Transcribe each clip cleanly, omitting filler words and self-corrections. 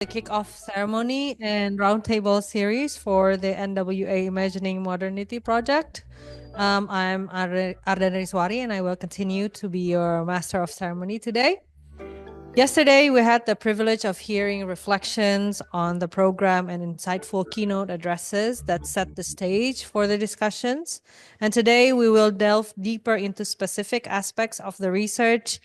The kickoff ceremony and roundtable series for the NWA Imagining Modernity project. I'm Ardhana Riswarie, and I will continue to be your master of ceremony today. Yesterday, we had the privilege of hearing reflections on the program and insightful keynote addresses that set the stage for the discussions. And today, we will delve deeper into specific aspects of the research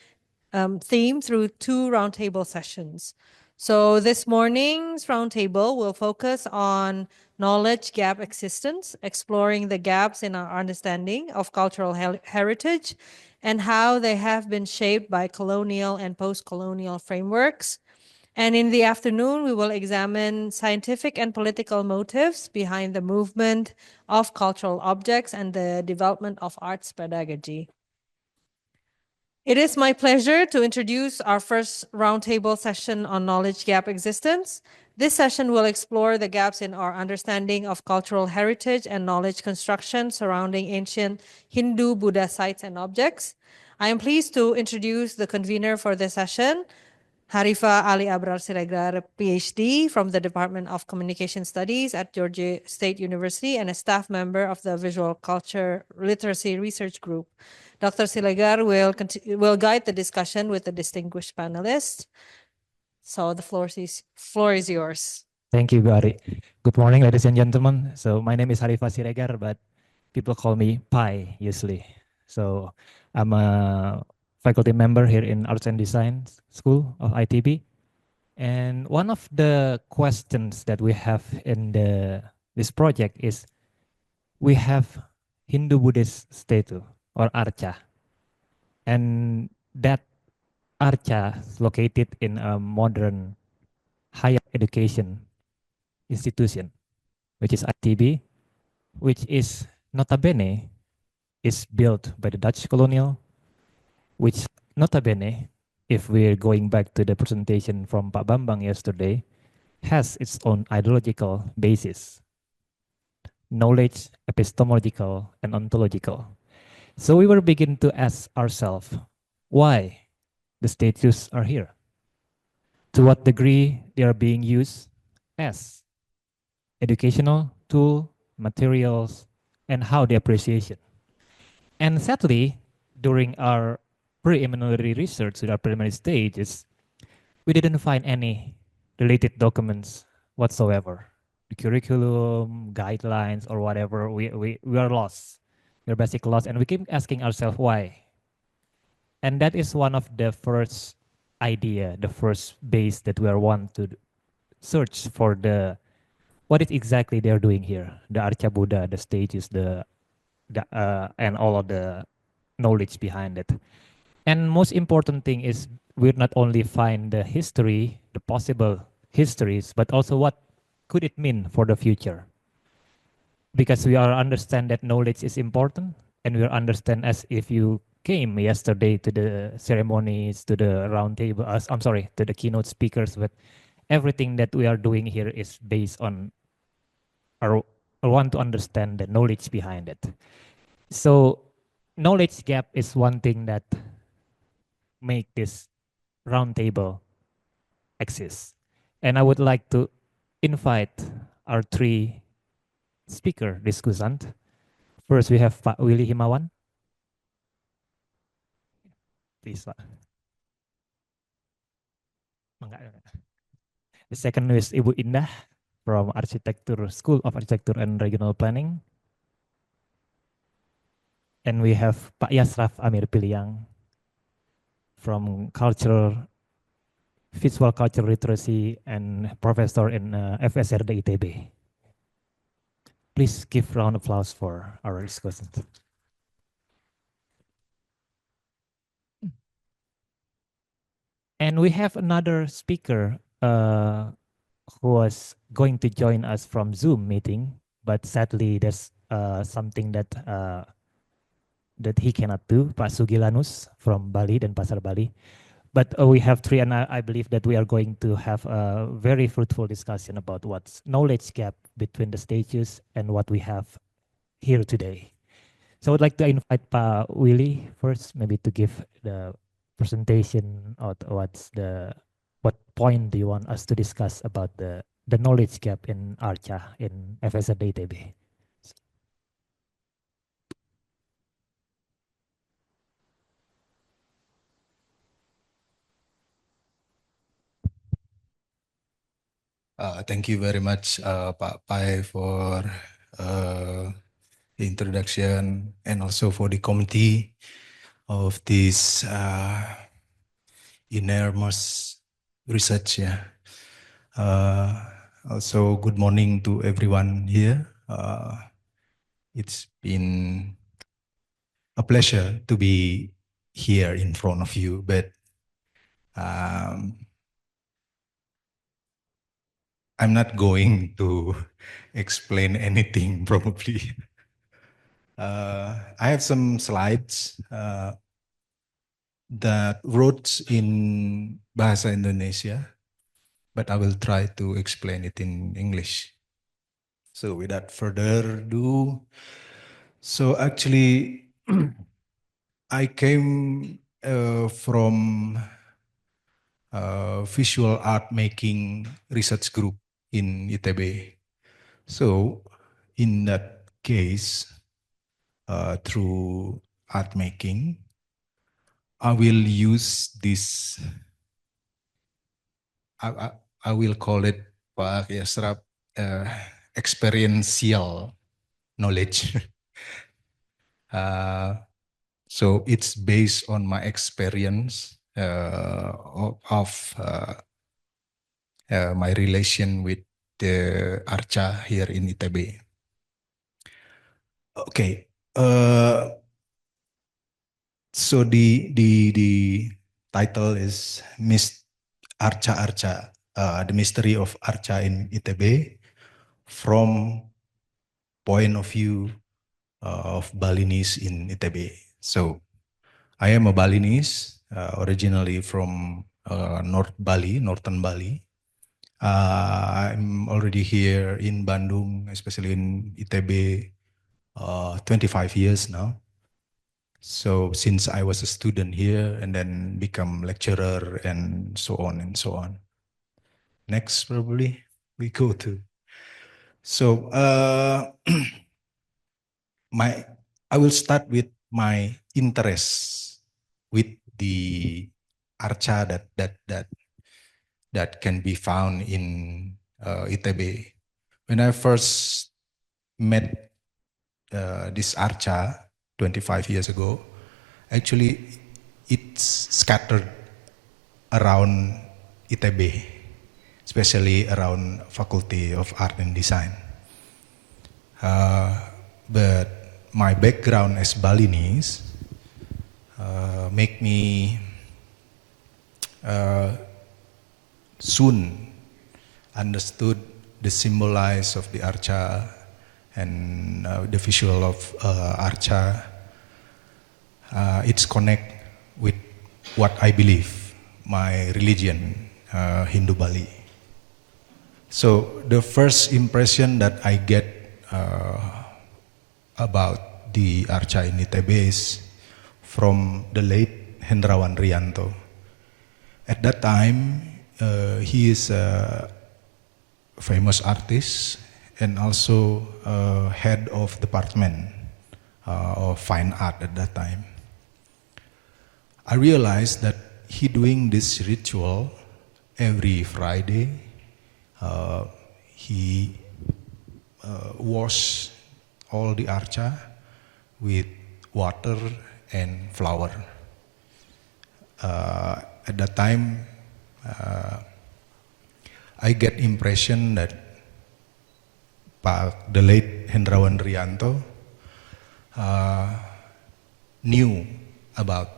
theme through two roundtable sessions. So this morning's roundtable will focus on knowledge gap existence, exploring the gaps in our understanding of cultural heritage and how they have been shaped by colonial and post-colonial frameworks. And in the afternoon, we will examine scientific and political motives behind the movement of cultural objects and the development of arts pedagogy. It is my pleasure to introduce our first roundtable session on knowledge gap existence. This session will explore the gaps in our understanding of cultural heritage and knowledge construction surrounding ancient Hindu Buddha sites and objects. I am pleased to introduce the convener for this session, Harifa Ali Abrar Siregar, Ph.D. from the Department of Communication Studies at Georgia State University and a staff member of the Visual Culture Literacy Research Group. Dr. Siregar will guide the discussion with the distinguished panelists. So the floor is yours. Thank you, Gary. Good morning, ladies and gentlemen. So my name is Harifa Siregar, but people call me Pai usually. So I'm a faculty member here in Arts and Design School of ITB. And one of the questions that we have in this project is we have Hindu Buddhist statue or archa. And that archa is located in a modern higher education institution, which is ITB, which is notabene is built by the Dutch colonial, which notabene, if we're going back to the presentation from Pak Bambang yesterday, has its own ideological basis, knowledge, epistemological, and ontological. So we will begin to ask ourselves why the statues are here, to what degree they are being used as educational tool, materials, and how the appreciation. And sadly, during our preliminary research with our preliminary stages, we didn't find any related documents whatsoever. The curriculum, guidelines, or whatever, we are lost. We're basically lost, and we keep asking ourselves why. And that is one of the first idea, the first base that we are want to search for the what is exactly they're doing here. The Archa Buddha, the stages, and all of the knowledge behind it. And most important thing is we'll not only find the history, the possible histories, but also what could it mean for the future. Because we are understand that knowledge is important, and we understand as if you came yesterday to the ceremonies, to the round table, to the keynote speakers, but everything that we are doing here is based on I want to understand the knowledge behind it. So knowledge gap is one thing that make this roundtable exist. And I would like to invite our three speaker discussant. First, we have Pak Willy Himawan. Please, Pak. The second is Ibu Indah from Architecture School of Architecture and Regional Planning. And we have Pak Yasraf Amir Piliang from Visual Culture Literacy and Professor in FSRD ITB. Please give a round of applause for our discussant. And we have another speaker who was going to join us from Zoom meeting, but sadly there's something that he cannot do, Pak Sugi Lanus from Bali dan Pasar Bali. But we have three, and I believe that we are going to have a very fruitful discussion about what's knowledge gap between the stages and what we have here today. So I would like to invite Pa Willy first, maybe to give the presentation of what's the what point do you want us to discuss about the knowledge gap in Archa in FSRD ITB? Thank you very much, Pak Pai, for the introduction and also for the committee of this enormous research. Yeah. Also, good morning to everyone here. It's been a pleasure to be here in front of you, but I'm not going to explain anything probably. I have some slides that wrote in Bahasa Indonesia, but I will try to explain it in English. So without further ado, so actually I came from visual art making research group in ITB. So in that case, through art making, I will use this, I will call it, Pak Yasraf, experiential knowledge. So it's based on my experience of my relation with the Archa here in ITB. Okay. So the title is Archa, the mystery of Archa in ITB from point of view of Balinese in ITB. So I am a Balinese, originally from northern Bali. I'm already here in Bandung, especially in ITB, 25 years now. So since I was a student here and then become lecturer and so on and so on. Next, probably we go to. So I will start with my interest with the Archa that can be found in ITB. When I first met this Archa 25 years ago, actually it's scattered around ITB, especially around Faculty of Art and Design. But my background as Balinese make me soon understood the symbolize of the Archa and the visual of Archa. It's connect with what I believe, my religion, Hindu Bali. So the first impression that I get about the Archa in ITB is from the late Hendrawan Rianto. At that time, he is a famous artist and also head of department of fine art at that time. I realized that he doing this ritual every Friday. He wash all the Archa with water and flour. At that time, I get impression that the late Hendrawan Rianto knew about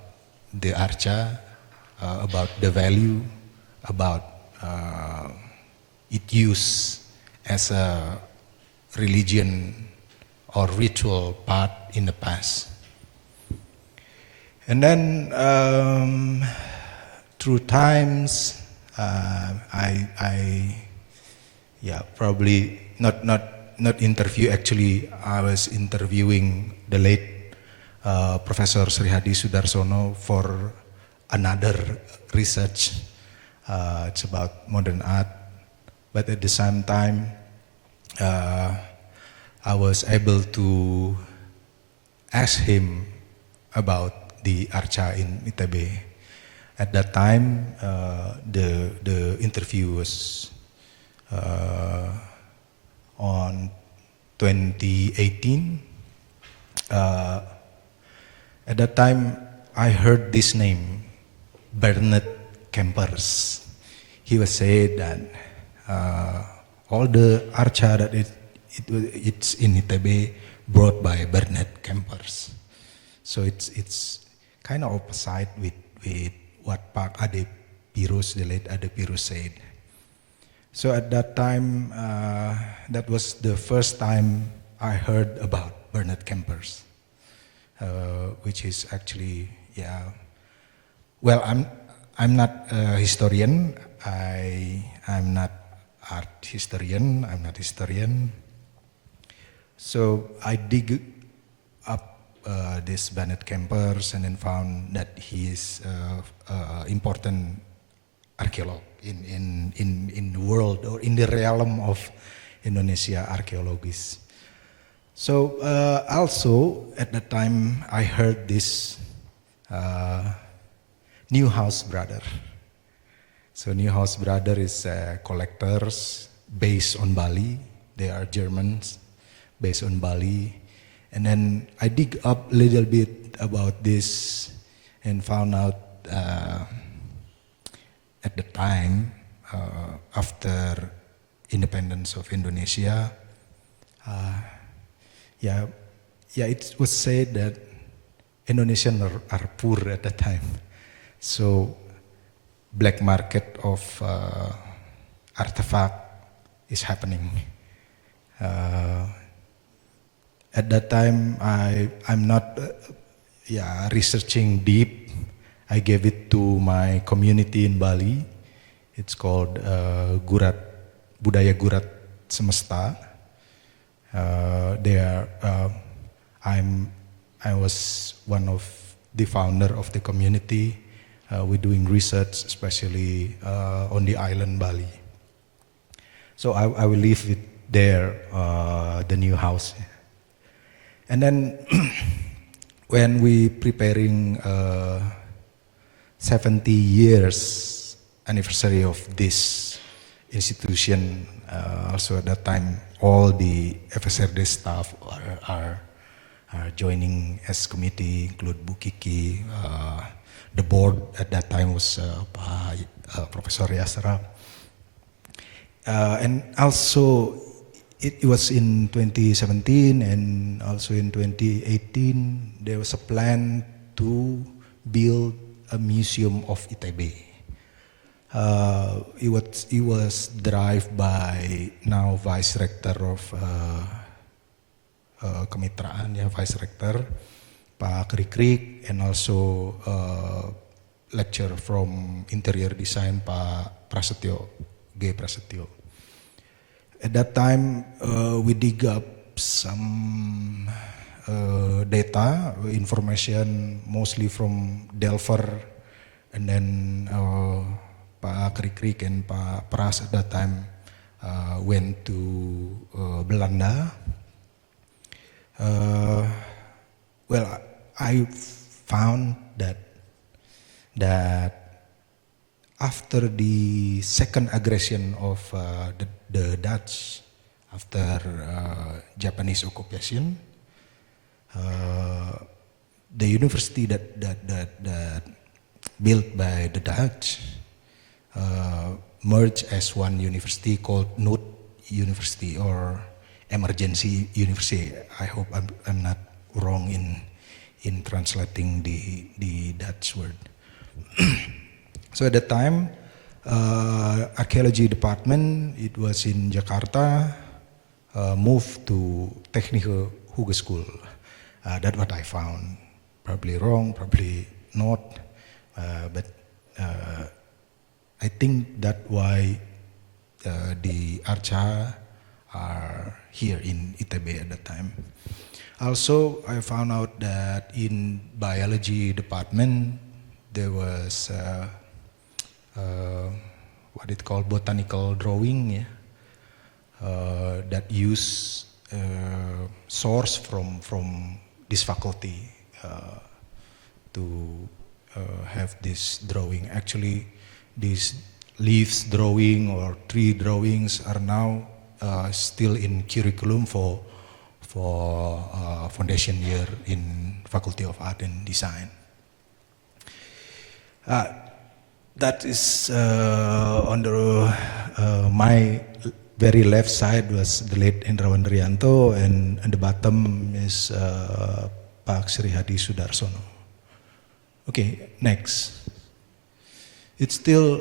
the Archa, about the value, about its use as a religion or ritual part in the past. And then through times, probably not interview, actually I was interviewing the late Professor Sri Hadi Sudarsono for another research It's about modern art, but at the same time, I was able to ask him about the Arca in ITB. At that time, the interview was on 2018. At that time, I heard this name, Bernard Kempers. He was said that all the Arca that it's in ITB brought by Bernard Kempers. So it's kind of opposite with what Pak Ade Pirus, the late Ade Pirus said. So at that time, that was the first time I heard about Bernard Kempers, which is actually, yeah. Well, I'm not a historian. I'm not art historian. I'm not historian. So I dig up this Bernard Kempers and then found that he is important archaeologist in the world or in the realm of Indonesia archaeologists. So also at that time I heard this Newhouse brother. So Newhouse brother is collectors based on Bali. They are Germans based on Bali. And then I dig up a little bit about this and found out at the time, after independence of Indonesia, it was said that Indonesians are poor at that time. So black market of artifact is happening. At that time, I'm not researching deep. I gave it to my community in Bali. It's called Budaya Gurat Semesta. I was one of the founder of the community. We're doing research, especially on the island Bali. So I will leave it there, the new house. And then when we preparing 70 years anniversary of this institution, also at that time, all the FSRD staff are joining as committee, include Bu Kiki. The board at that time was Professor Yasraf. And also, it was in 2017 and also in 2018, there was a plan to build a museum of ITB. It was driven by now Vice Rector of Kemitraan, Vice Rector, Pak Krikrik, and also lecturer from interior design, Pak Prasetyo, G. Prasetyo. At that time, we dig up some data, information, mostly from Delver, and then Pak Krikrik and Pak Pras at that time went to Belanda. Well, I found that after the second aggression of the Dutch, after Japanese occupation, the university that built by the Dutch merged as one university called NUT University or Emergency University. I hope I'm not wrong in translating the Dutch word. So at the time, archaeology department, it was in Jakarta, moved to Technische Hogeschool. That's what I found. Probably wrong, probably not, but I think that's why the Arca are here in ITB at that time. Also, I found out that in biology department, there was what it called botanical drawing, yeah, that use source from this faculty to have this drawing. Actually, these leaves drawing or tree drawings are now still in curriculum for foundation year in Faculty of Art and Design. That is on the my very left side was the late Hendrawan Rianto, and at the bottom is Pak Sri Hadi Sudarsono. Okay, next. It's still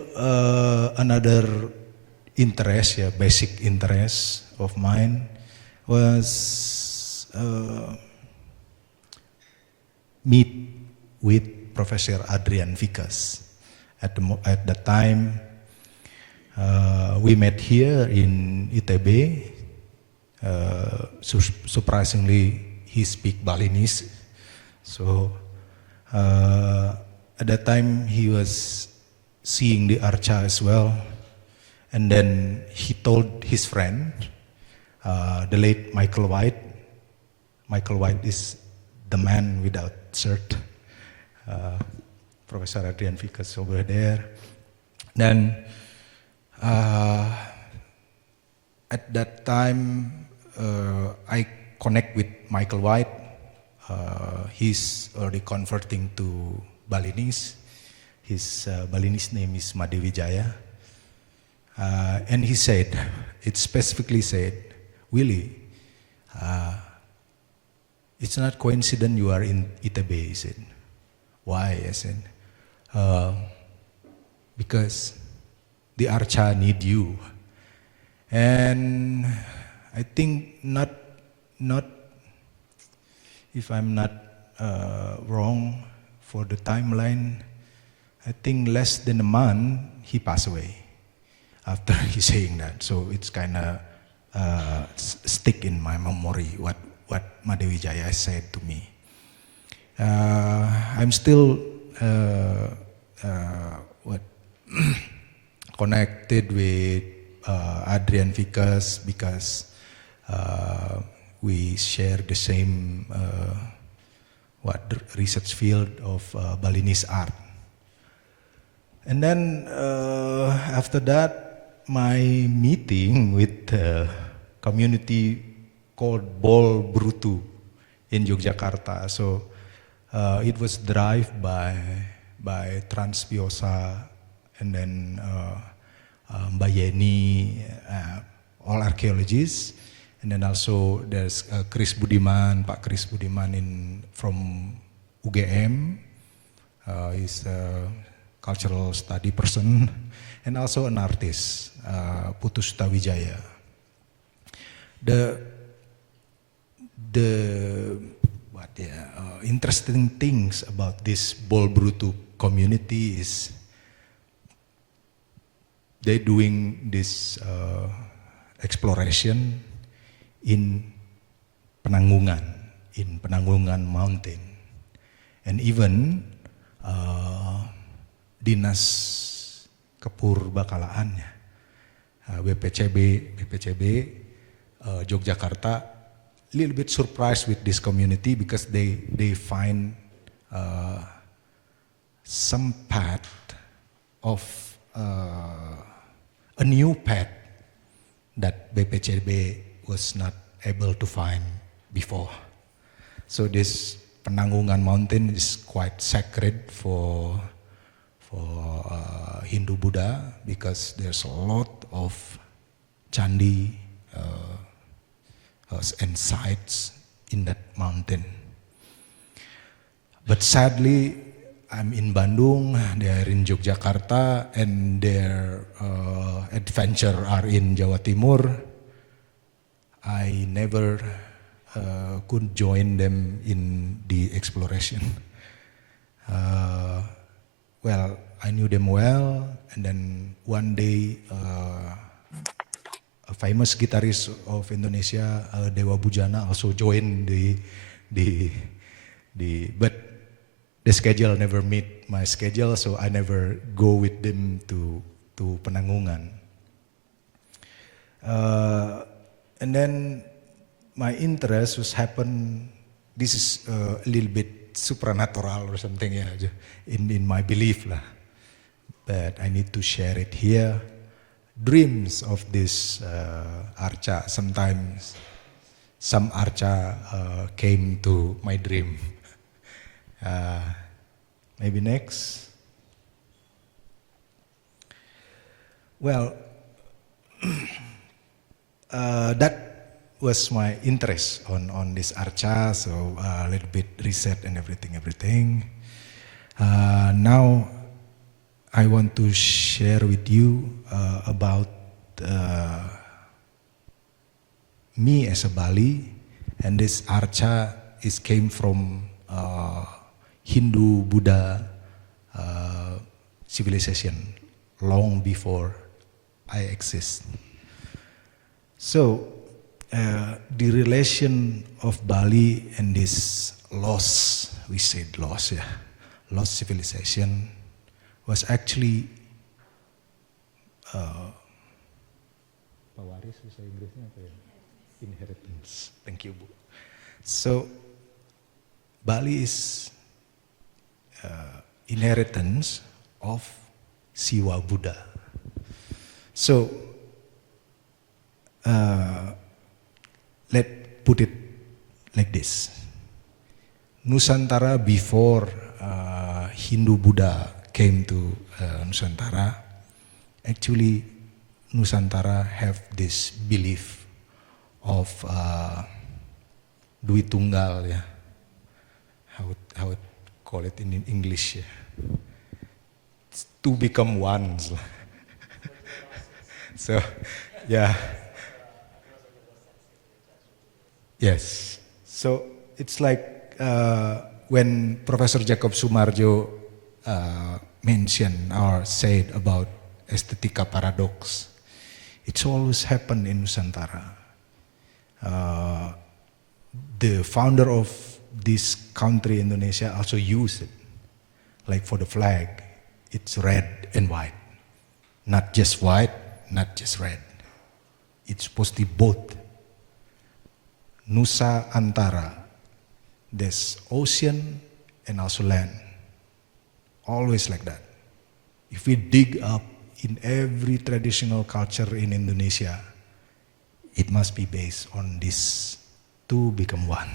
another interest, yeah, basic interest of mine was meet with Professor Adrian Vikas. At the time, we met here in ITB. Surprisingly, he speaks Balinese. So at that time, he was seeing the Archa as well. And then he told his friend, the late Michael White. Michael White is the man without shirt. Professor Adrian Vikas over there. Then at that time, I connect with Michael White. He's already converting to Balinese. His Balinese name is Madewijaya. And he said, it specifically said, Willy, it's not coincident you are in ITB, he said. Why? I said, because the Archa need you. And I think not if I'm not wrong for the timeline, I think less than a month he passed away after he saying that. So it's kind of stick in my memory what Madewijaya said to me. I'm still connected with Adrian Vikas because we share the same research field of Balinese art. And then after that, my meeting with a community called Bol Brutu in Yogyakarta. So it was driven by Transpiosa and then Mbak Yeni, all archaeologists. And then also there's Chris Budiman, Pak Chris Budiman from UGM. He's a cultural study person. And also an artist, Putu Sutawijaya. The interesting things about this Bol Brutu community is they're doing this exploration in Penanggungan Mountain, and even Dinas Kepurbakaan, BPCB Yogyakarta, a little bit surprised with this community because they find some path of a new path that BPCB was not able to find before. So this Penanggungan Mountain is quite sacred for Hindu Buddha because there's a lot of candi and sites in that mountain. But sadly, I'm in Bandung, they're in Yogyakarta, and their adventure are in Jawa Timur. I never could join them in the exploration. Well, I knew them well, and then one day a famous guitarist of Indonesia, Dewa Bujana, also joined but the schedule never meet my schedule, so I never go with them to to Penanggungan. And then my interest was this is a little bit supernatural or something, yeah, in my belief lah. But I need to share it here. Dreams of this arca, sometimes some arca came to my dream. Maybe next. Well, that was my interest on this arca, so a little bit research and everything. Now I want to share with you about me as a Bali, and this arca came from Hindu Buddha civilization long before I exist. So the relation of Bali and this lost civilization was actually pewaris, bahasa Inggrisnya apa ya? Inheritance. Thank you, Bu. So Bali is inheritance of Siwa Buddha. So let's put it like this. Nusantara before Hindu Buddha came to Nusantara, actually Nusantara have this belief of Dwi Tunggal, yeah. How it call it in English? Yeah. It's to become one. So, yeah. Yes. So it's like when Professor Jacob Soemardja mentioned or said about aesthetica paradox, it's always happened in Nusantara. The founder of this country, Indonesia, also used it. Like for the flag, it's red and white. Not just white, not just red. It's supposed to be both. Nusa Antara, there's ocean and also land. Always like that. If we dig up in every traditional culture in Indonesia, it must be based on this two become one.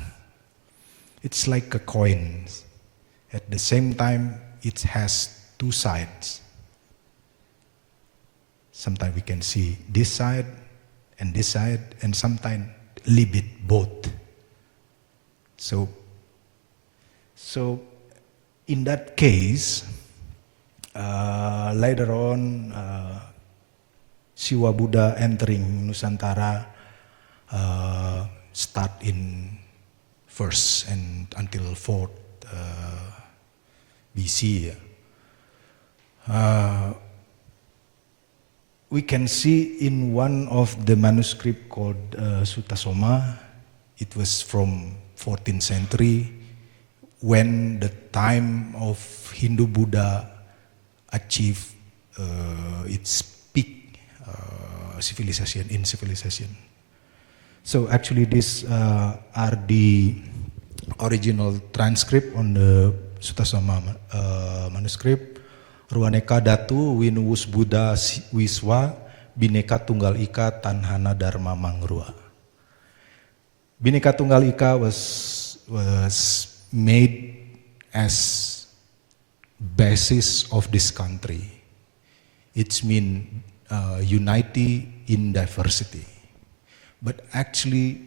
It's like a coin. At the same time, it has two sides. Sometimes we can see this side, and sometimes leave it both. So in that case, later on, Siwa Buddha entering Nusantara start in 1st and until 4th BC. We can see in one of the manuscript called Sutta Soma, it was from 14th century, when the time of Hindu Buddha achieved its peak civilization. So actually these are the original transcript on the Sutta Soma manuscript. Ruaneka Datu Winuwus Buddha Wiswa Bineka Tunggal Ika Tanhana Dharma Mangrua. Bineka Tunggal Ika was made as basis of this country. It's mean unity in diversity. But actually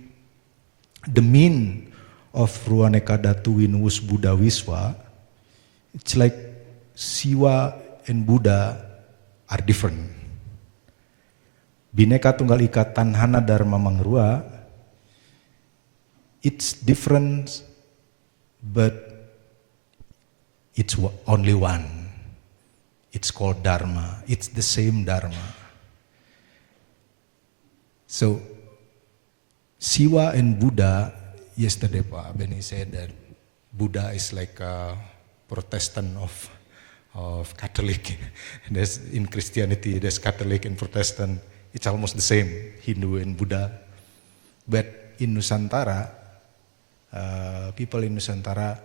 the mean of Ruaneka Datu Winuwus Buddha Wiswa, it's like Siwa and Buddha are different. Bineka Tunggal Ika Tanhana Dharma Mangrua, it's different, but it's only one. It's called Dharma. It's the same Dharma. So, Siwa and Buddha, yesterday Pak Benny said that Buddha is like a Protestant of Catholic. There's in Christianity, there's Catholic and Protestant. It's almost the same, Hindu and Buddha. But in Nusantara, people in Nusantara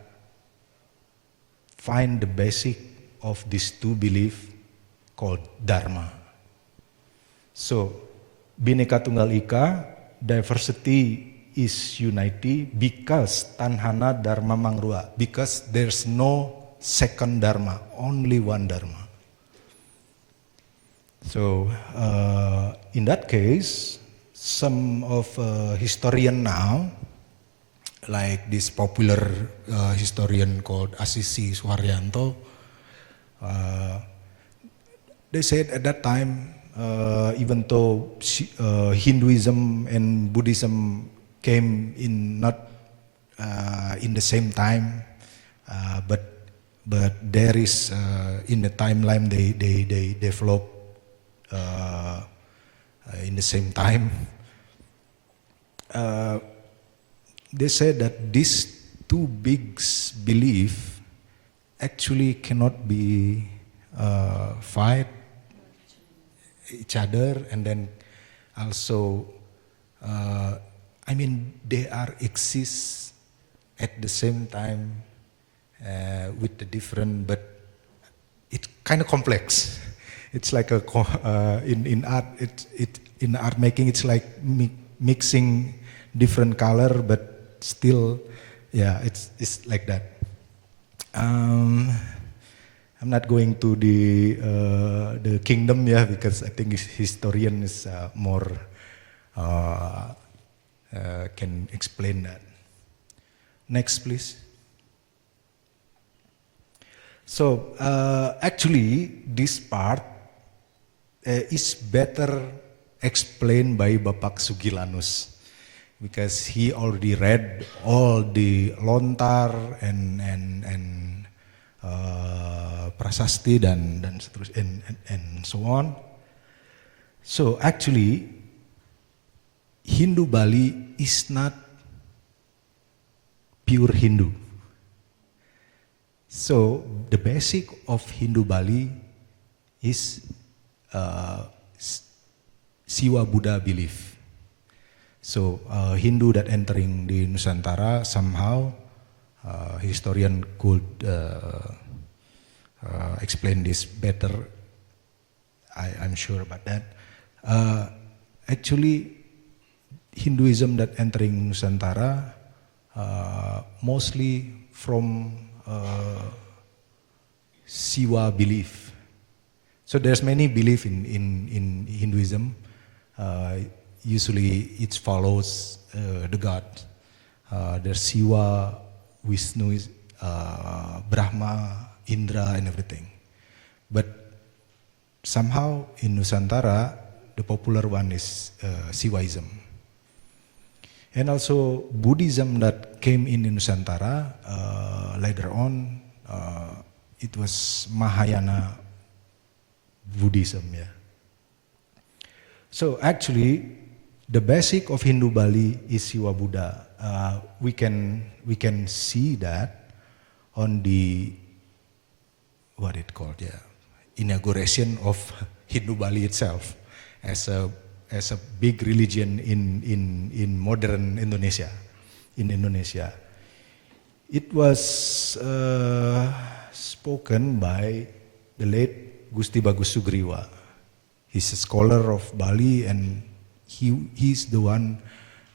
find the basic of these two beliefs called Dharma. So, Bhinneka Tunggal Ika, diversity is unity because Tanhana Dharma Mangrua, because there's no second Dharma, only one Dharma. So, in that case, some of historian now, like this popular historian called Asisi Suharyanto, they said at that time, even though Hinduism and Buddhism came in not in the same time, but there is in the timeline they develop in the same time. They said that these two big beliefs actually cannot be fight each other, and then also I mean they are exist at the same time with the different, but it's kind of complex. It's like a in art in art making, it's like mixing different color, but still, yeah, it's like that. I'm not going to the kingdom, yeah, because I think historian is more can explain that. Next, please. So actually, this part is better explained by Bapak Sugi Lanus, because he already read all the lontar and prasasti dan seterusnya and so on. So actually, Hindu Bali is not pure Hindu. So the basic of Hindu Bali is Siwa Buddha belief. So Hindu that entering the Nusantara, somehow historian could explain this better. I'm sure about that. Actually, Hinduism that entering Nusantara mostly from Siwa belief. So there's many belief in Hinduism. Usually it follows the god. There's Siwa, Vishnu, Brahma, Indra, and everything. But somehow in Nusantara, the popular one is Siwaism. And also Buddhism that came in Nusantara later on, it was Mahayana Buddhism, yeah. So actually, the basic of Hindu Bali is Siwa Buddha. We can see that on the what it called, yeah, inauguration of Hindu Bali itself as a big religion in modern Indonesia. In Indonesia, it was spoken by the late Gusti Bagus Sugriwa. He's a scholar of Bali, and he's the one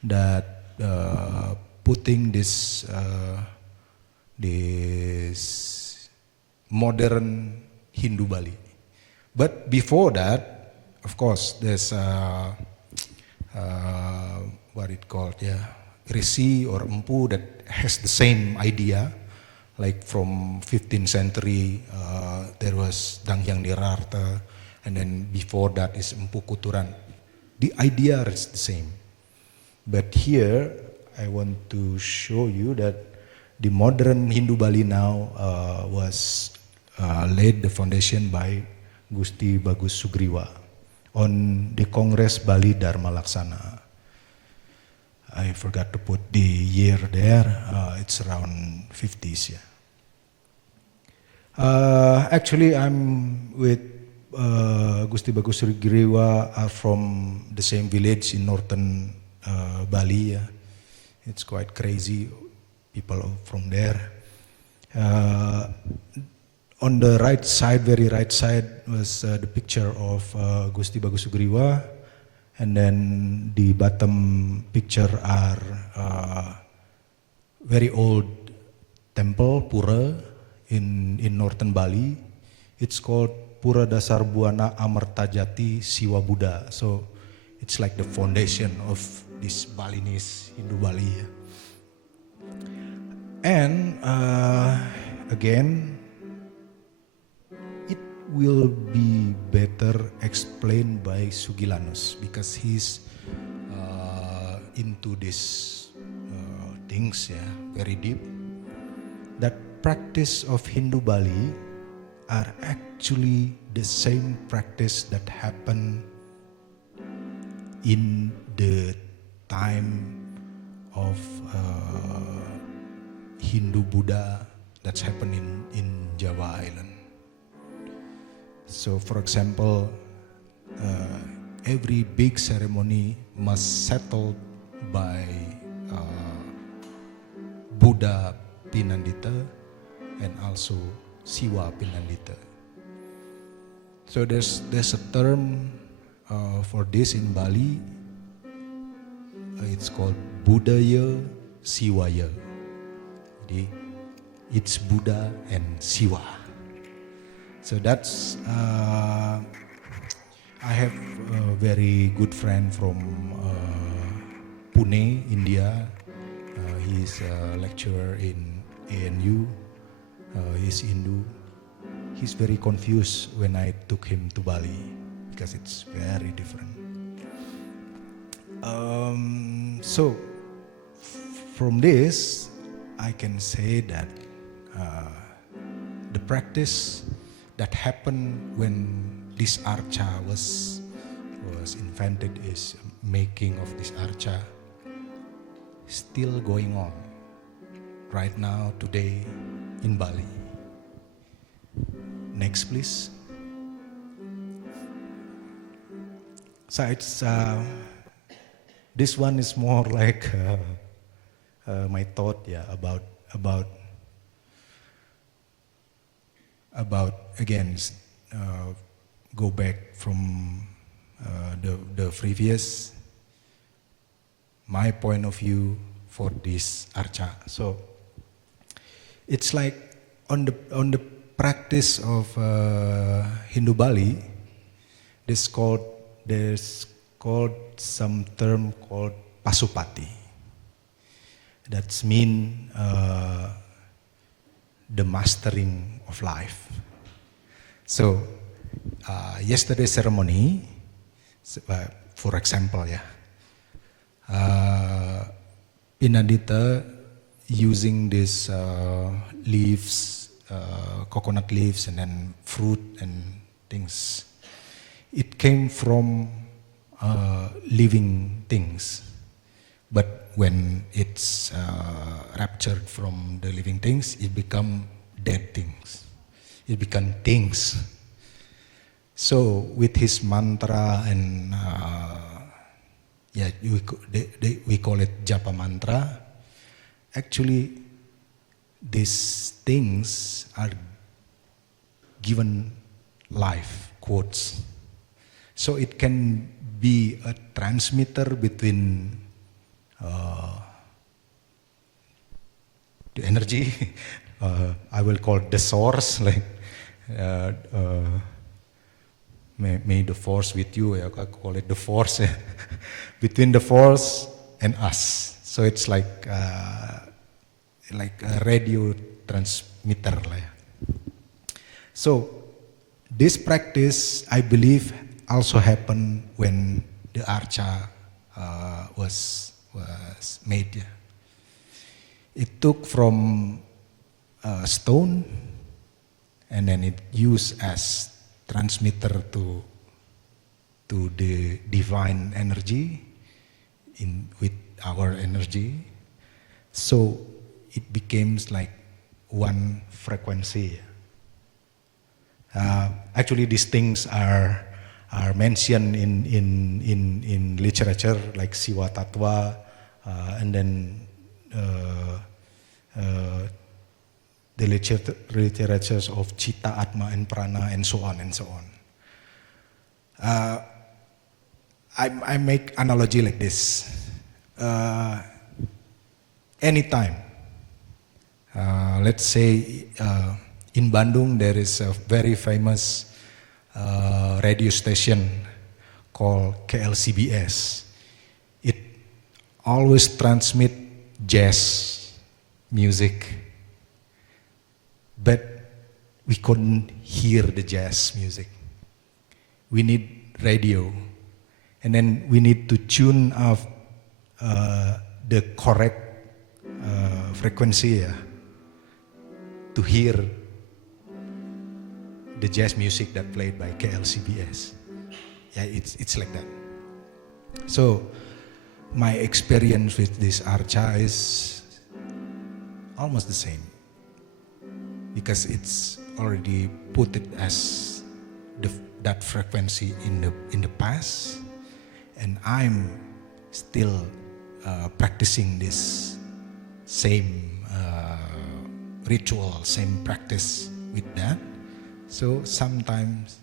that putting this modern Hindu Bali. But before that, of course, there's what it called, yeah, Risi or Empu that has the same idea. Like from 15th century, there was Dangyang Dirarta, and then before that is Empu Kuturan. The idea is the same. But here, I want to show you that the modern Hindu Bali now was laid the foundation by Gusti Bagus Sugriwa on the Congress Bali Dharma Laksana. I forgot to put the year there, it's around 50s, yeah. Actually, I'm with Gusti Bagus Griwa, are from the same village in northern Bali. It's quite crazy, people from there. On the right side, very right side, was the picture of Gusti Bagus Griwa, and then the bottom picture are very old temple, pura, in northern Bali. It's called Pura Dasar Buana Amartajati Siwa Buddha. So it's like the foundation of this Balinese Hindu Bali. And again, it will be better explained by Sugi Lanus because he's into these things, very deep. That practice of Hindu Bali are actually the same practice that happened in the time of Hindu Buddha that's happened in Java Island. So for example, every big ceremony must settle by Buddha Pinandita and also Siwa Pinandita. So there's a term for this in Bali. It's called Buddhaya Siwaya. Jadi it's Buddha and Siwa. So that's I have a very good friend from Pune, India. He's a lecturer in ANU. He's Hindu. He's very confused when I took him to Bali because it's very different. So from this, I can say that the practice that happened when this archa was invented, is making of this archa, still going on right now, today, in Bali. Next, please. So it's this one is more like my thought, about again, go back from the previous, my point of view for this archa. So it's like on the practice of Hindu Bali, there's called some term called pasupati. That's mean the mastering of life. So yesterday's ceremony, for example, Pinandita using these leaves, coconut leaves, and then fruit and things. It came from living things, but when it's raptured from the living things, it become dead things. It become things. So with his mantra and we call it japa mantra. Actually, these things are given life, quotes. So it can be a transmitter between the energy, I will call it the source, like may the force with you, I call it the force, between the force and us. So it's like a radio transmitter. So this practice, I believe, also happened when the archa was made. It took from stone, and then it used as transmitter to the divine energy with our energy. So it becomes like one frequency. Actually, these things are mentioned in literature like Siwa Tatwa, and then the literatures of Chitta, Atma, and Prana, and so on and so on. I make analogy like this. Anytime, let's say in Bandung there is a very famous radio station called KLCBS. It always transmit jazz music, but we couldn't hear the jazz music. We need radio, and then we need to tune up the correct frequency to hear the jazz music that played by KLCBS. Yeah, it's like that. So my experience with this archa is almost the same, because it's already put it as that frequency in the past, and I'm still practicing this same ritual, same practice with that. So sometimes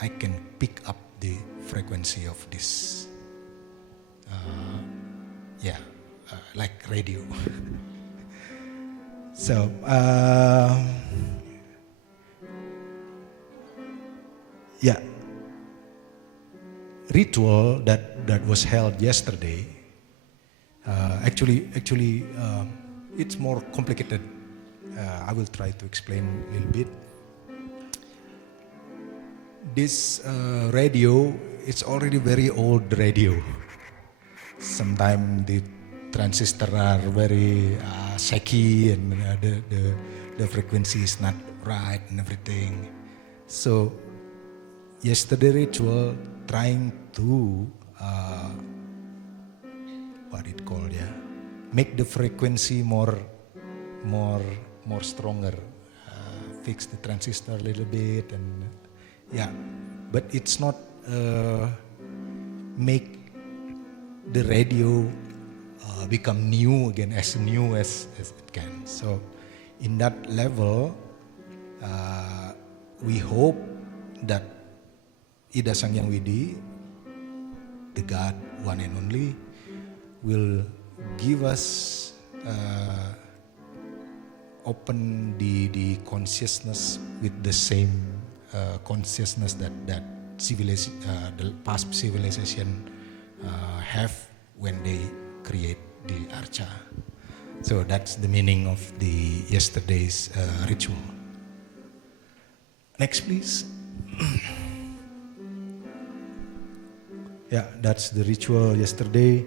I can pick up the frequency of this, like radio. So ritual that was held yesterday. Actually, it's more complicated. I will try to explain a little bit. This radio, it's already very old radio. Sometimes the transistor are very shaky, and the frequency is not right and everything. So yesterday ritual trying to make the frequency more stronger, fix the transistor a little bit, and but it's not make the radio become new again, as new as it can. So in that level, we hope that Ida Sang Yang Widi, the God one and only, will give us open the consciousness with the same consciousness that civilization, the past civilization have when they create the archa. So that's the meaning of the yesterday's ritual. Next, please. Yeah, that's the ritual yesterday.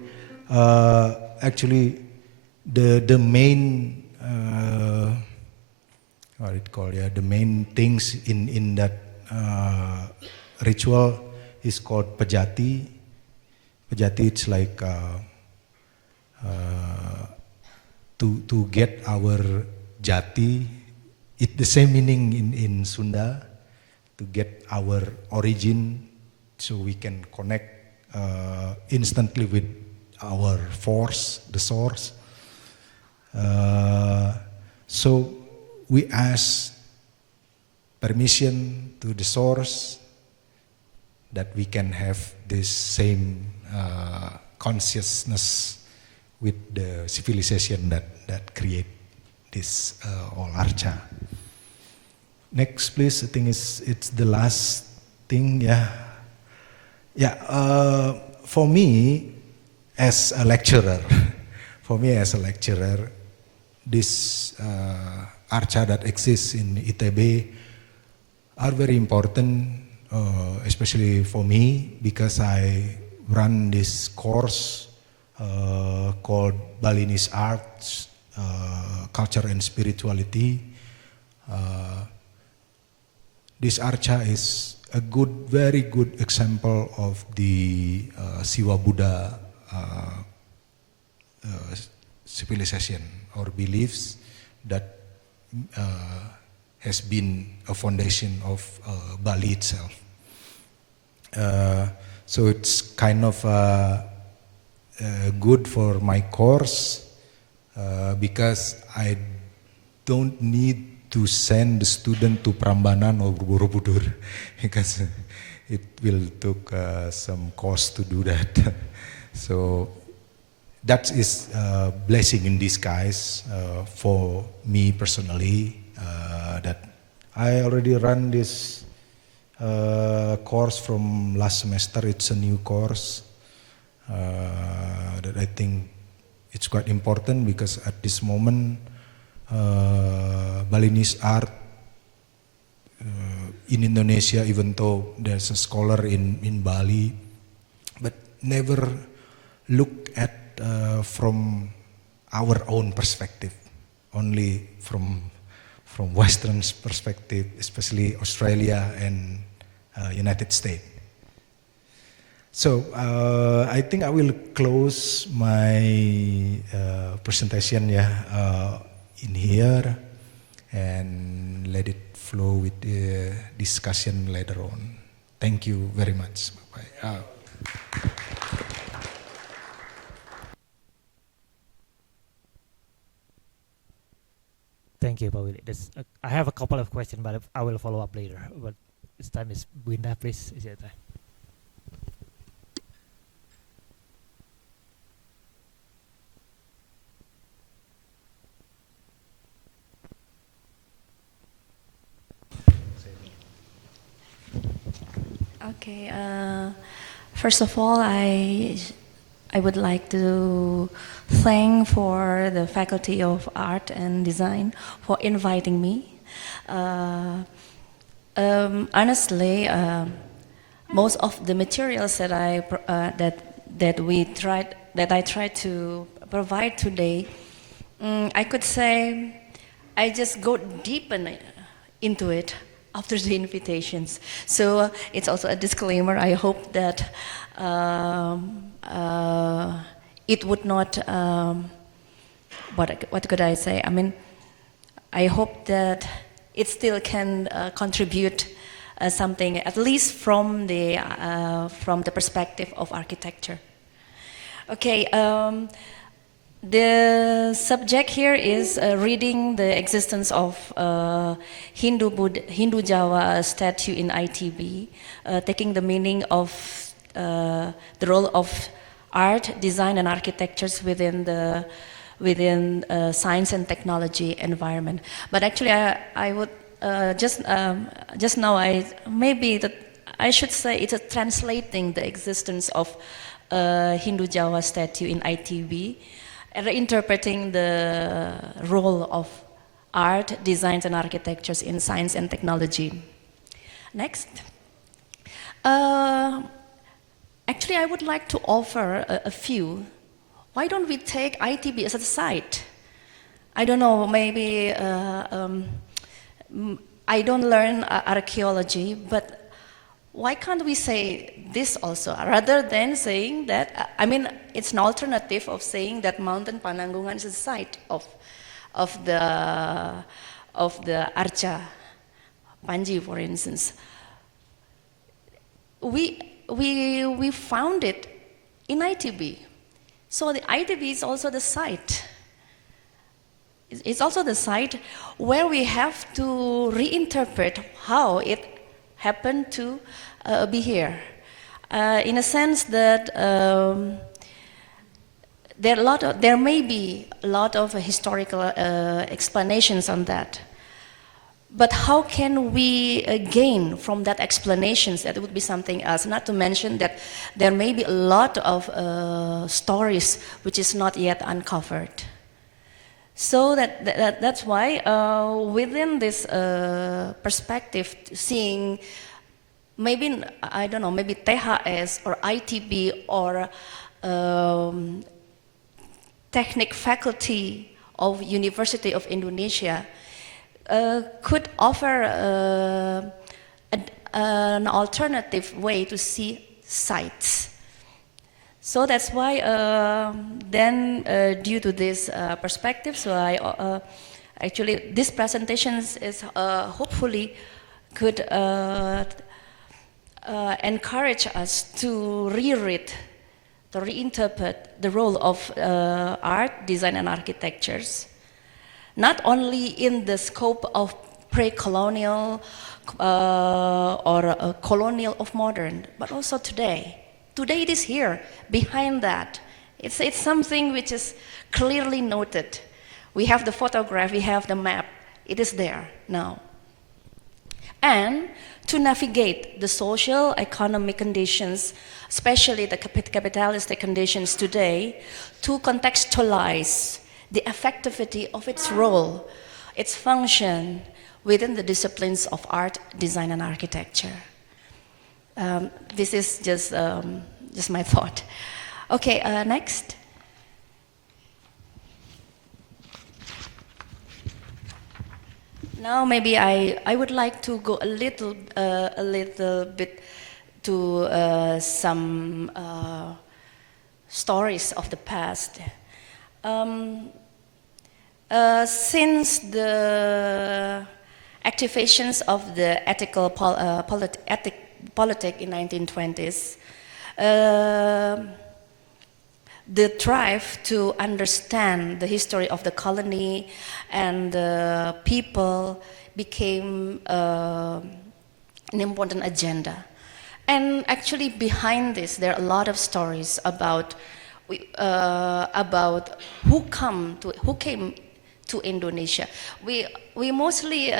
Actually, the main the main things in that ritual is called pejati. Pejati, it's like to get our jati. It's the same meaning in Sunda, to get our origin, so we can connect instantly with our force, the source. So we ask permission to the source that we can have this same consciousness with the civilization that create this all archa. Next, please. I think it's the last thing. For me as a lecturer, this archa that exists in ITB are very important, especially for me, because I run this course called Balinese Arts, Culture and Spirituality. This archa is a very good example of the Siwa Buddha civilization or beliefs that has been a foundation of Bali itself. So it's kind of good for my course because I don't need to send the student to Prambanan or Borobudur because it will take some cost to do that. So that is a blessing in disguise for me personally, that I already run this course from last semester. It's a new course that I think it's quite important because at this moment Balinese art in Indonesia, even though there's a scholar in Bali, but never look at from our own perspective, only from Western perspective, especially Australia and United States. So I think I will close my presentation in here and let it flow with the discussion later on. Thank you very much. Bye-bye. Thank you, Pak Willy. I have a couple of questions, but I will follow up later. But this time is Indah, please. Is it time? Okay. First of all, I would like to thank for the Faculty of Art and Design for inviting me. Honestly, most of the materials that I tried to provide today, I could say I just go deep into it after the invitations. So it's also a disclaimer. I hope that it would not, what could I say? I mean, I hope that it still can contribute something, at least from the perspective of architecture. Okay. The subject here is reading the existence of Hindu Jawa statue in ITB, taking the meaning of the role of art, design, and architectures within science and technology environment. But actually, I would just now I should say it's a translating the existence of Hindu Jawa statue in ITB. Reinterpreting the role of art, designs, and architectures in science and technology. Next. Actually, I would like to offer a few. Why don't we take ITB as a site? I don't know, maybe I don't learn archaeology, but why can't we say this also, rather than saying that, I mean, it's an alternative of saying that Mountain Pananggungan is a site of the Arca Panji, for instance. We found it in ITB. So the ITB is also the site. It's also the site where we have to reinterpret how it happened to be here. In a sense that there may be a lot of historical explanations on that. But how can we gain from that explanations? That would be something else. Not to mention that there may be a lot of stories which is not yet uncovered. So that's why within this perspective, seeing maybe, I don't know, maybe THS or ITB or Technic Faculty of University of Indonesia could offer an alternative way to see sites. So that's why then due to this perspective, so Actually, this presentation is hopefully could encourage us to reread, to reinterpret the role of art, design, and architectures, not only in the scope of pre-colonial or colonial of modern, but also today. Today it is here, behind that. It's something which is clearly noted. We have the photograph, we have the map, it is there now. And to navigate the social, economic conditions, especially the capitalistic conditions today, to contextualize the effectivity of its role, its function within the disciplines of art, design, and architecture. This is just my thought. Okay, next. Now maybe I would like to go a little bit to some stories of the past. Since the activations of the ethical politic in 1920s, the drive to understand the history of the colony and the people became an important agenda. And actually behind this, there are a lot of stories about who came to Indonesia. We mostly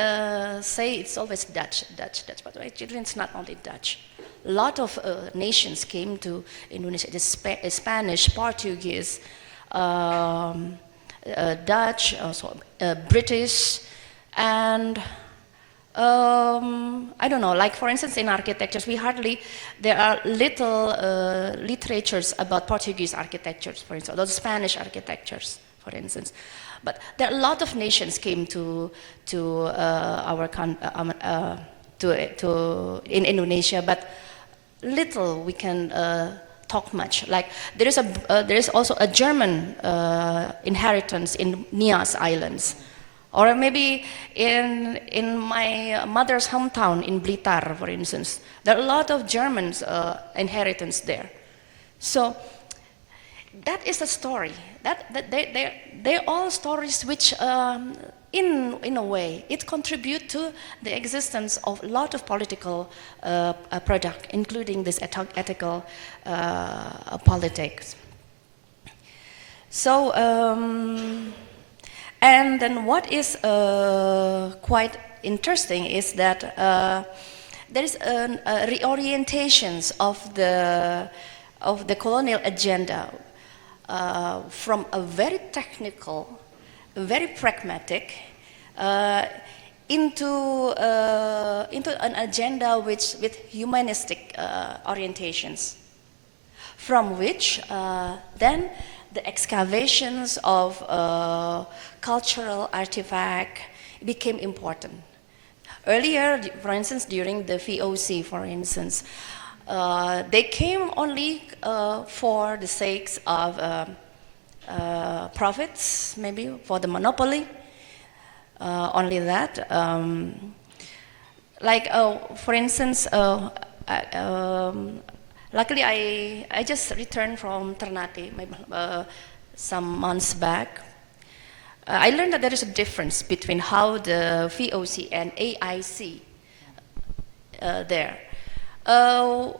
say it's always Dutch, but actually it's not only Dutch. A lot of nations came to Indonesia, Spanish, Portuguese, Dutch, also British, and I don't know, like for instance in architectures, there are little literatures about Portuguese architectures, for instance, or Spanish architectures, for instance. But there are a lot of nations came to in Indonesia, but little we can talk much. Like there is also a German inheritance in Nias Islands, or maybe in my mother's hometown in Blitar, for instance. There are a lot of Germans inheritance there. So that is a story. They're all stories which, in a way, it contribute to the existence of a lot of political product, including this ethical politics. So, and then what is quite interesting is that there is reorientations of the colonial agenda from a very technical, very pragmatic, into an agenda with humanistic orientations, from which then the excavations of cultural artifact became important. Earlier, for instance, during the VOC, for instance, they came only for the sakes of profits, maybe for the monopoly, only that. For instance, luckily I just returned from Ternate some months back. I learned that there is a difference between how the VOC and AIC there. The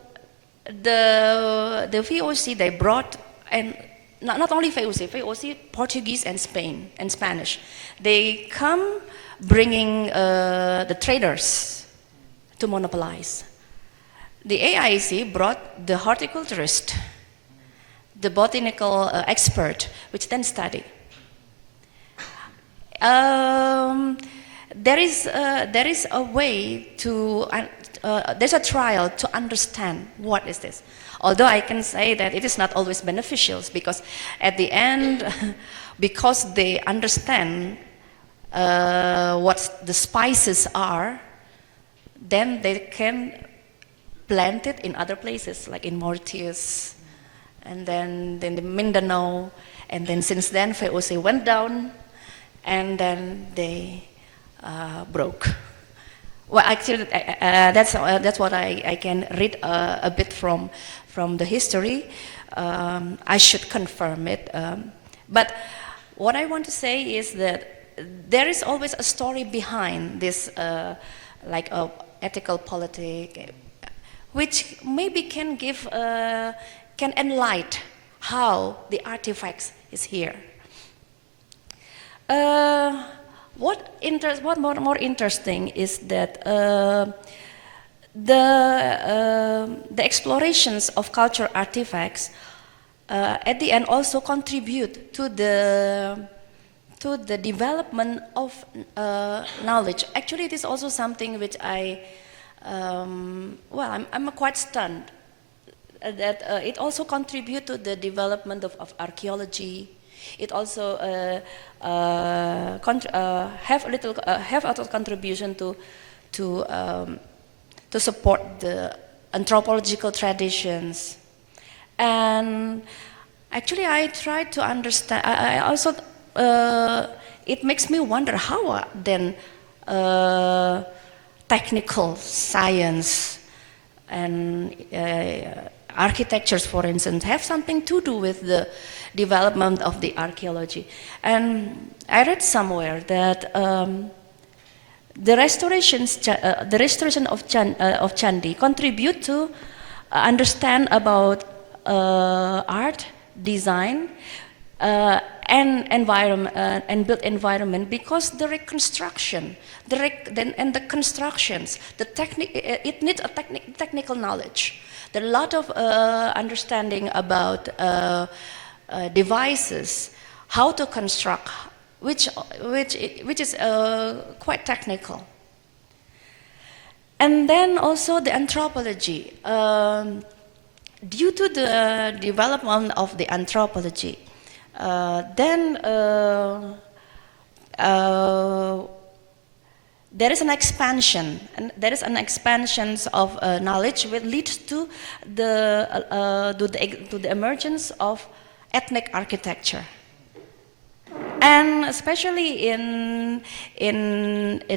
VOC, they brought, and not only VOC, Portuguese and Spanish. They come bringing the traders to monopolize. The AIC brought the horticulturist, the botanical expert, which then study. There is a way to, there's a trial to understand what is this. Although I can say that it is not always beneficial, because at the end, because they understand what the spices are, then they can plant it in other places, like in Mauritius, and then the Mindanao, and then since then VOC went down, and then they broke. Well, actually, that's what I can read a bit from the history. I should confirm it, but what I want to say is that there is always a story behind this, like a ethical politic, which maybe can give, can enlighten how the artifacts is here. What more interesting is that the explorations of cultural artifacts at the end also contribute to the development of knowledge. Actually, it is also something which I'm quite stunned that it also contributes to the development of archaeology. It also have a contribution to support the anthropological traditions. And actually, I try to understand. I also it makes me wonder how then technical science and architectures, for instance, have something to do with the development of the archaeology. And I read somewhere that the restoration of Chandi contribute to understand about art, design, and environment and built environment, because the reconstruction, and the constructions, it needs a technical knowledge. There are a lot of understanding about devices, how to construct, which is quite technical. And then also the anthropology. Due to the development of the anthropology, there is an expansion, and there is an expansion of knowledge which leads to the emergence of ethnic architecture. And especially in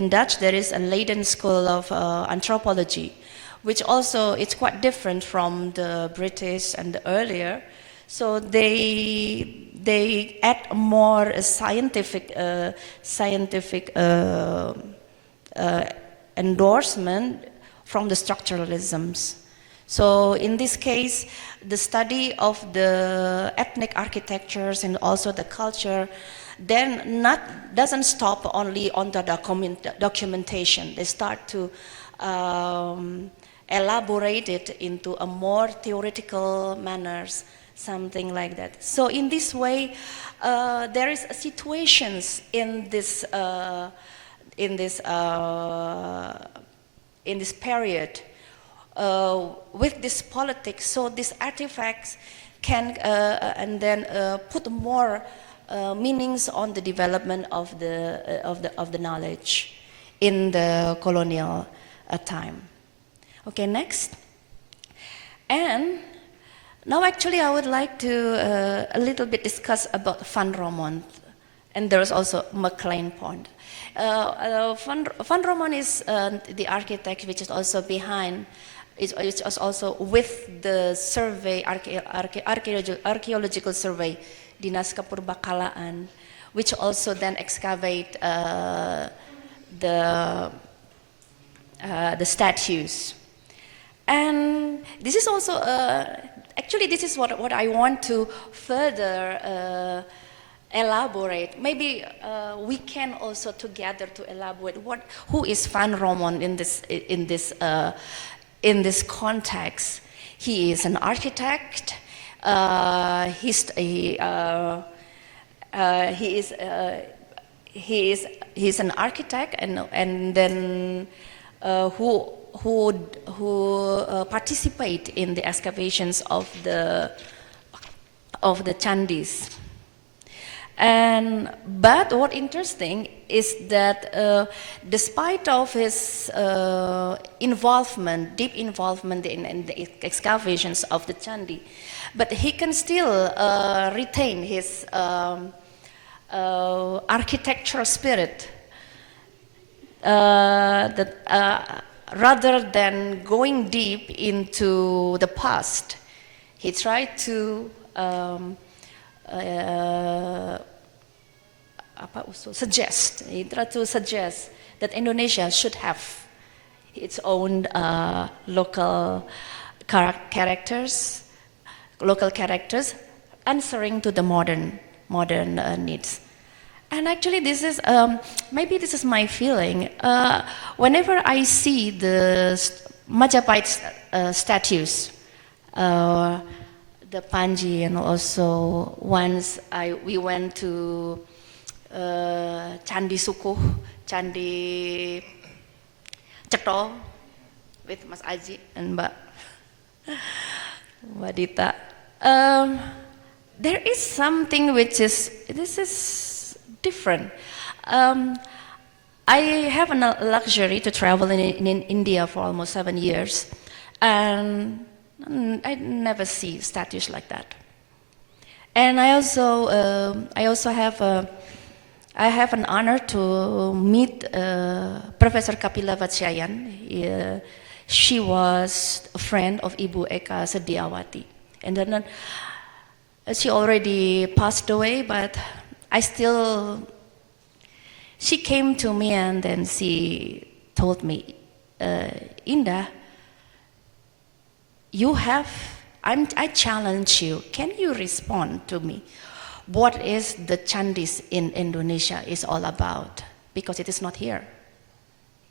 Dutch, there is a Leiden School of Anthropology, which also it's quite different from the British and the earlier. So they add more scientific endorsement from the structuralisms. So in this case, the study of the ethnic architectures and also the culture then doesn't stop only on the documentation. They start to elaborate it into a more theoretical manners, something like that. So in this way, there is situations in this period with this politics. So these artifacts can and then put more meanings on the development of the knowledge in the colonial time. Okay, next. And now actually I would like to a little bit discuss about Van Romont, and there is also McLean Pond. Van Romont is the architect which is also behind, is also with the survey, archaeological survey, Dinas Kepurbakalaan, which also then excavate the statues. And this is also, actually this is what I want to further elaborate. Maybe we can also together to elaborate who is Van Romont in this context. He is an architect. He is an architect, and then who participate in the excavations of the Chandis. But what interesting is that despite of his deep involvement in the excavations of the Chandi, but he can still retain his architectural spirit. Rather than going deep into the past, he tried to suggest that Indonesia should have its own local characters, answering to the modern needs. And actually, this is maybe this is my feeling. Whenever I see the Majapahit statues, the Panji, and also once we went to Candi Sukuh, Candi Cetro with Mas Aji and Mbak Dita. There is something which is different. I have a luxury to travel in India for almost 7 years, and I never see statues like that. And I also have an honor to meet Professor Kapila Vatsyayan. She was a friend of Ibu Eka Sediawati, and then she already passed away, but she came to me and then she told me, Indah, I challenge you, can you respond to me? What is the Chandis in Indonesia is all about? Because it is not here.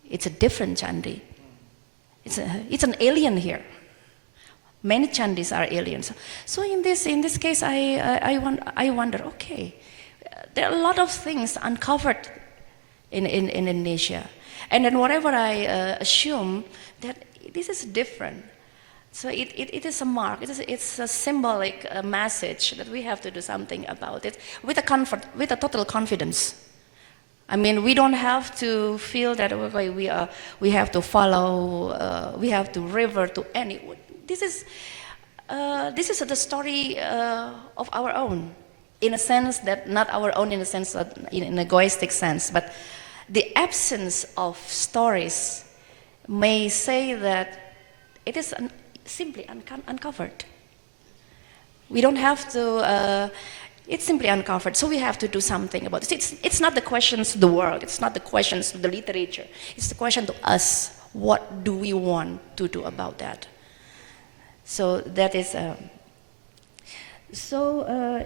It's a different Chandi. It's an alien here. Many Chandis are aliens. So in this case, I wonder, okay, there are a lot of things uncovered in Indonesia. And then whatever I assume that this is different. So it is a mark, it's a symbolic message that we have to do something about it with a total confidence. I mean, we don't have to feel that we have to follow, we have to revert to any. This is the story of our own, in a sense that not our own in a sense in an egoistic sense, but the absence of stories may say that it is simply uncovered. We don't have to. It's simply uncovered, so we have to do something about it. It's not the questions to the world, it's not the questions to the literature, it's the question to us. What do we want to do about that? So that is,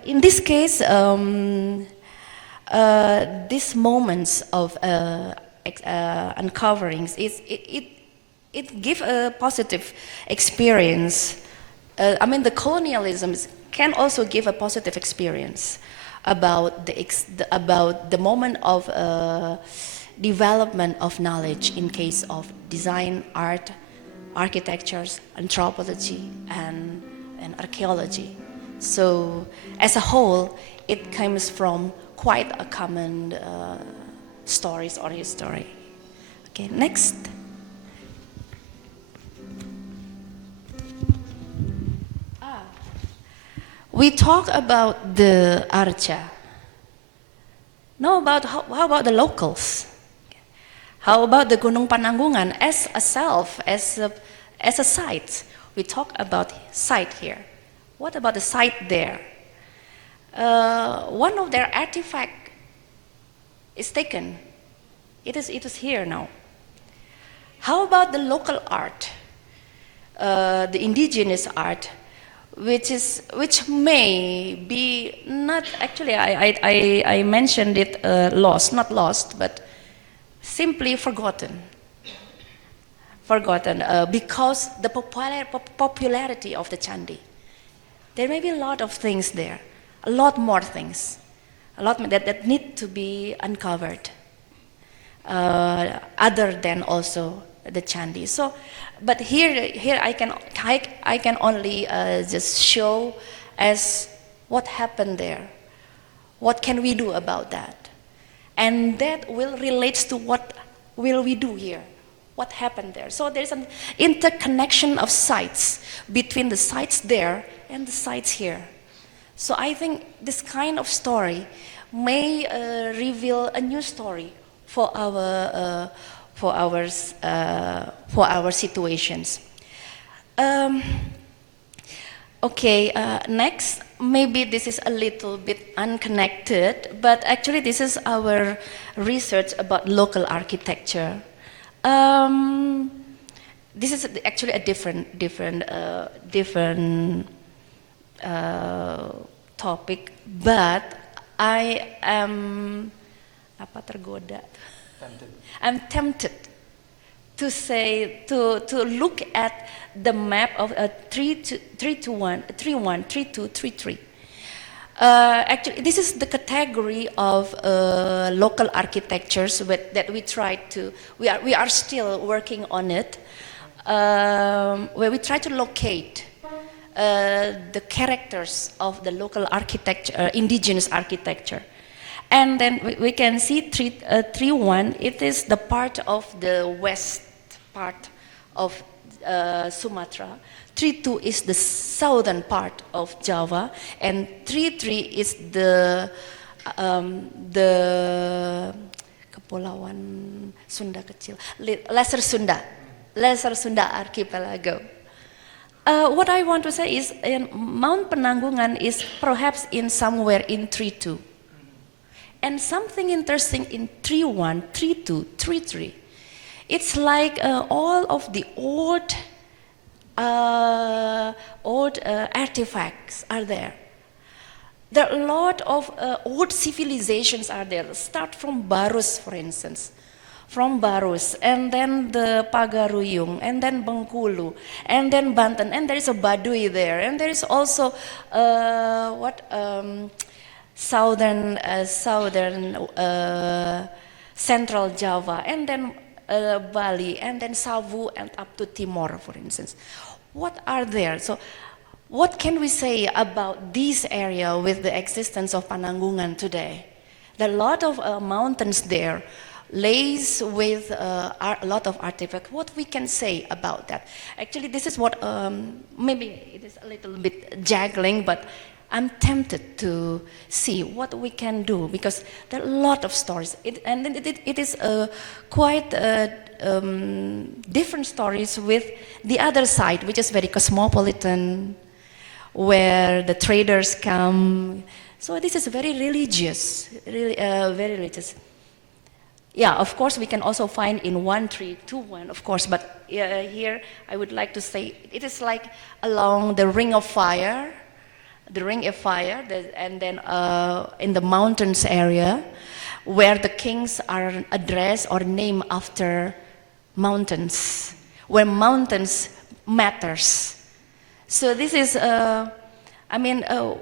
in this case, these moments of uncoverings, it gives a positive experience. I mean, the colonialism can also give a positive experience about the moment of development of knowledge in case of design, art, architectures, anthropology, and archaeology. So as a whole, it comes from quite a common stories or history. Okay, next. We talk about the Archa. How about the locals? How about the Gunung Pananggungan as a site? We talk about site here. What about the site there? One of their artifacts is taken. It is here now. How about the local art, the indigenous art, which may be not actually? I mentioned it not lost, but simply forgotten. Because the popularity of the Chandi. There may be a lot of things there, a lot more things, that need to be uncovered, other than also the Chandi. So, but here I can only just show as what happened there. What can we do about that? And that will relate to what will we do here. What happened there? So there's an interconnection of sites between the sites there and the sites here. So I think this kind of story may reveal a new story for our situations. Okay, next, maybe this is a little bit unconnected, but actually this is our research about local architecture. This is actually a different topic, but I am I'm tempted to say, to look at the map of 3-1-3-2-3-3. Actually, this is the category of local architectures that we are still working on it, where we try to locate the characters of the local architecture, indigenous architecture. And then we can see 3-1, it is the part of the west part of Sumatra. 3-2 is the southern part of Java, and 3-3 is the Kepulauan Sunda Kecil, Lesser Sunda Archipelago. What I want to say is Mount Penanggungan is perhaps in somewhere in 3-2. And something interesting in 3-1, 3-2, 3-3. It's like all of the old artifacts are there. There are a lot of old civilizations are there. Start from Barus, for instance. From Barus, and then the Pagaruyung, and then Bengkulu, and then Banten, and there is a Baduy there, and there is also southern central Java, and then Bali, and then Savu, and up to Timor, for instance. What are there? So what can we say about this area with the existence of Penanggungan today? There are a lot of mountains there, laced with a lot of artifacts. What we can say about that? Actually, this is what, maybe it is a little bit juggling, but I'm tempted to see what we can do, because there are a lot of stories. It is quite different stories with the other side, which is very cosmopolitan, where the traders come. So this is very religious, really, very religious. Yeah, of course, we can also find in 1-3-2-1, of course, but here I would like to say it is like along the Ring of Fire, and then in the mountains area, where the kings are addressed or named after mountains, where mountains matters. So this is,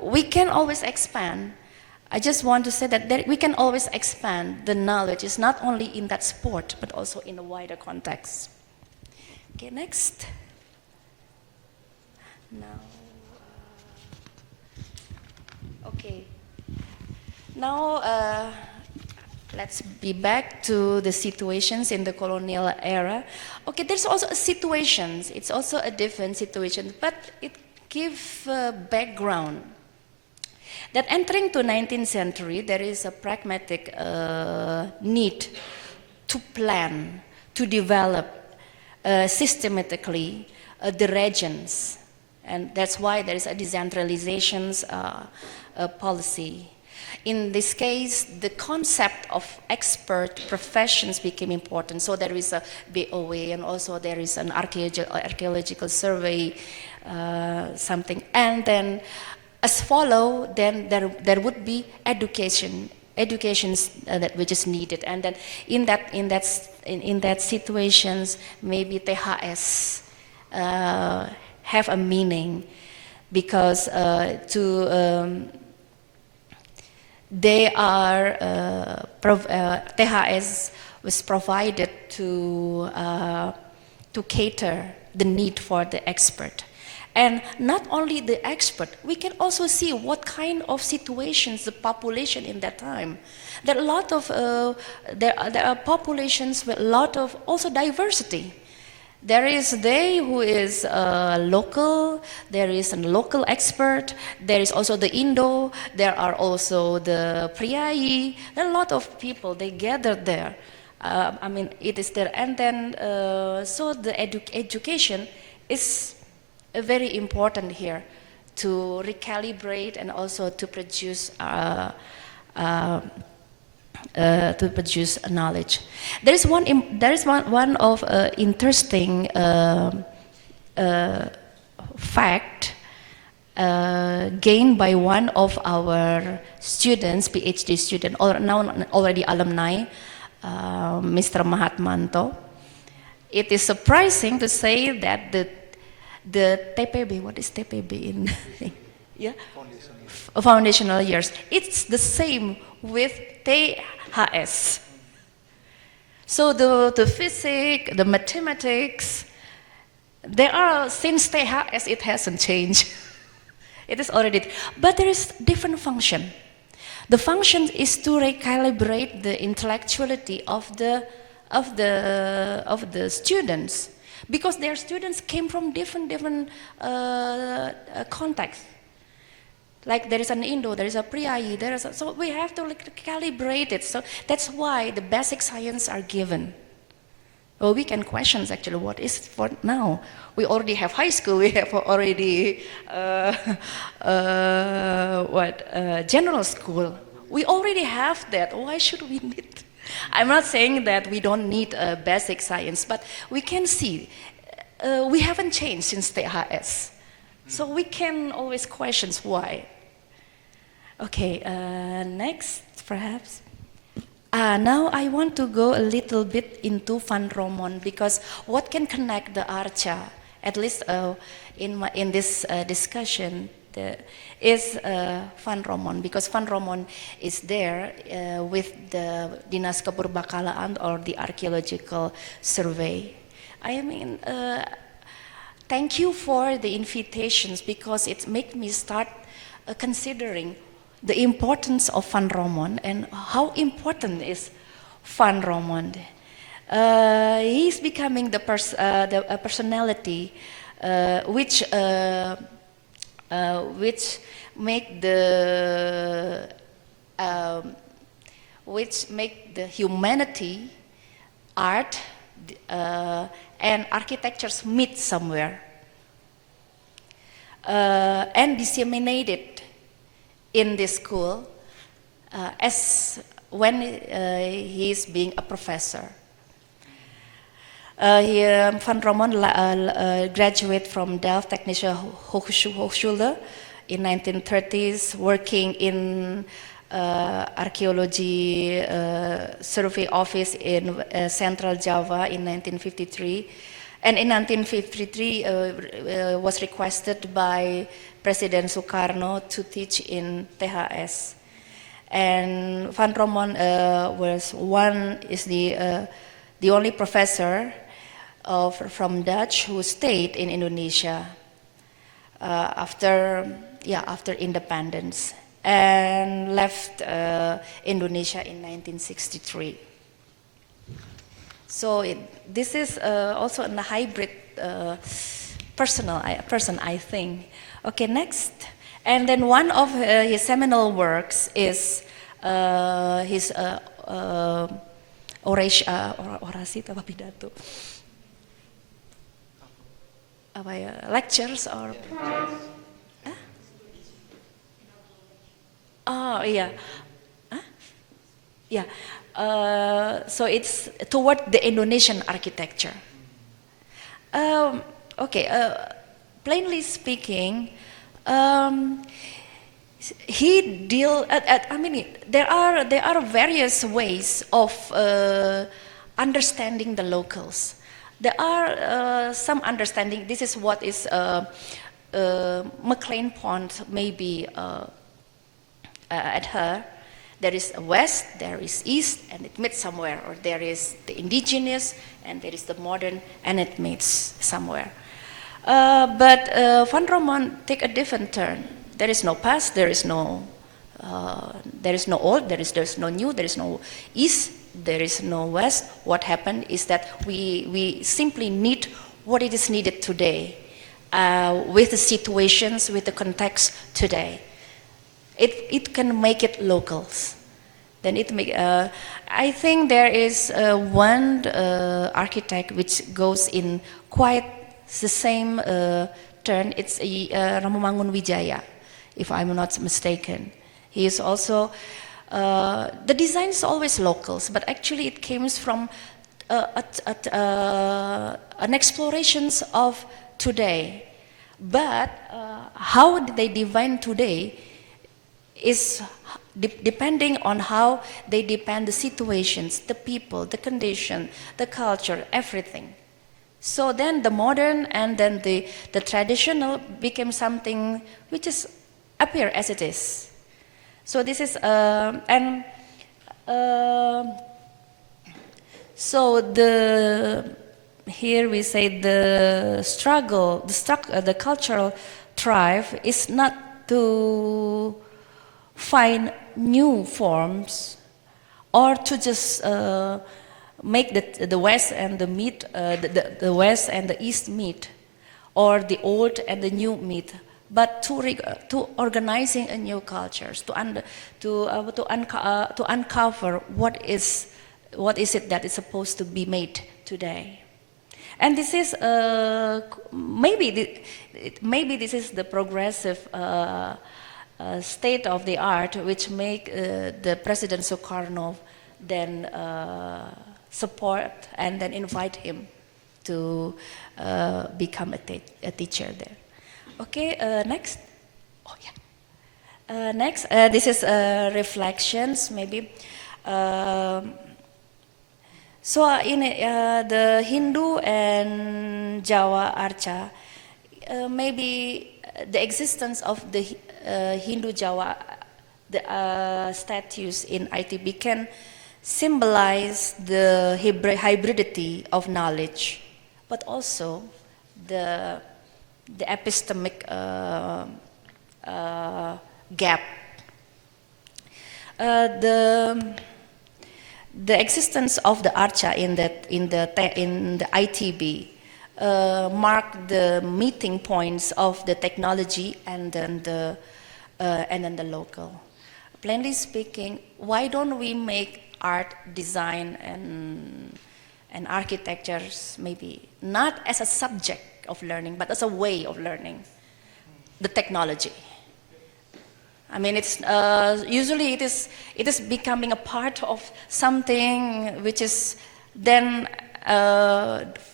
we can always expand. I just want to say that we can always expand the knowledge. It's not only in that sport, but also in a wider context. Okay, next. Now, okay. Now, let's be back to the situations in the colonial era. Okay, there's also situations. It's also a different situation, but it gives background. That entering to 19th century, there is a pragmatic need to plan, to develop systematically the regions. And that's why there is a decentralization policy. In this case, the concept of expert professions became important. So there is a BOA, and also there is an archaeological survey, something. And then as follow, then there would be educations that which is needed, and then in that situations, maybe THS have a meaning, because they are THS was provided to cater the need for the expert. And not only the expert, we can also see what kind of situations the population in that time. There are a lot of there are populations with a lot of also diversity. There is they who is local, there is a local expert, there is also the Indo, there are also the Priai, there are a lot of people, they gathered there. I mean, it is there, and then, so the education is very important here to recalibrate and also to produce knowledge. There is one of interesting fact gained by one of our students, Ph.D. student, or now already alumni, Mr. Mahatmanto. It is surprising to say that the TPB, what is TPB in yeah? Foundational years, it's the same with THS. So the physics, the mathematics, there are, since THS it hasn't changed. It is already, but there is different function. The function is to recalibrate the intellectuality of the students, because their students came from different contexts. Like there is an Indo, there is a Priai, so we have to calibrate it. So that's why the basic science are given. Well, we can question actually what is for now. We already have high school, we have already general school. We already have that. Why should we need? I'm not saying that we don't need basic science, but we can see we haven't changed since THS. So we can always question why. Okay, next perhaps. Now I want to go a little bit into Van Romon, because what can connect the Archa, at least in this discussion, is Van Romon, because Van Romon is there with the Dinas Kepurbakalaan or the archaeological survey. I mean, thank you for the invitations, because it made me start considering the importance of Van Romon and how important is Van Romon. He's becoming the personality which make the humanity, art, and architectures meet somewhere and disseminated in this school as when he is being a professor. Van Romon graduated from Delft Technische Hochschule in 1930s, working in archaeology survey office in Central Java in 1953. And in 1953 was requested by President Sukarno to teach in THS. And Van Romon is the only professor from Dutch who stayed in Indonesia after independence, and left Indonesia in 1963. So this is also a hybrid person, I think. Okay, next. And then one of his seminal works is his orasi atau pidato, apa ya, lectures or oh yeah, yeah. So it's toward the Indonesian architecture. Okay, plainly speaking, he deal. I mean, there are various ways of understanding the locals. There are some understanding. This is what is McLean point maybe at her. There is a west, there is east, and it meets somewhere. Or there is the indigenous, and there is the modern, and it meets somewhere. But Van Romon take a different turn. There is no past, there is no old, there's no new, there is no east, there is no west. What happened is that we simply need what it is needed today, with the situations, with the context today. It can make it locals. Then I think there is one architect which goes in quite the same turn. It's Ramumangun Wijaya, if I'm not mistaken. He is also, the design is always locals, but actually it comes from an explorations of today. But how they define today is depending on how they depend the situations, the people, the condition, the culture, everything. So then the modern and then the traditional became something which is appear as it is. So this is so here we say the struggle, the cultural drive is not to find new forms or to just make the West and the meet, the West and the East meet, or the old and the new meet, but to organizing a new cultures, to uncover what is it that is supposed to be made today. And this is maybe this is the progressive state of the art which make the President Sukarno then support and then invite him to become a teacher there. Okay, next. Oh yeah. Next, this is reflections maybe. So in the Hindu and Jawa Arca, maybe the existence of the Hindu Jawa statues in ITB can symbolize the hybridity of knowledge, but also the epistemic gap. The existence of the Arca in the ITB mark the meeting points of the technology and then the local. Plainly speaking, why don't we make art, design, and architectures maybe not as a subject of learning, but as a way of learning the technology? I mean, it's usually it is becoming a part of something which is then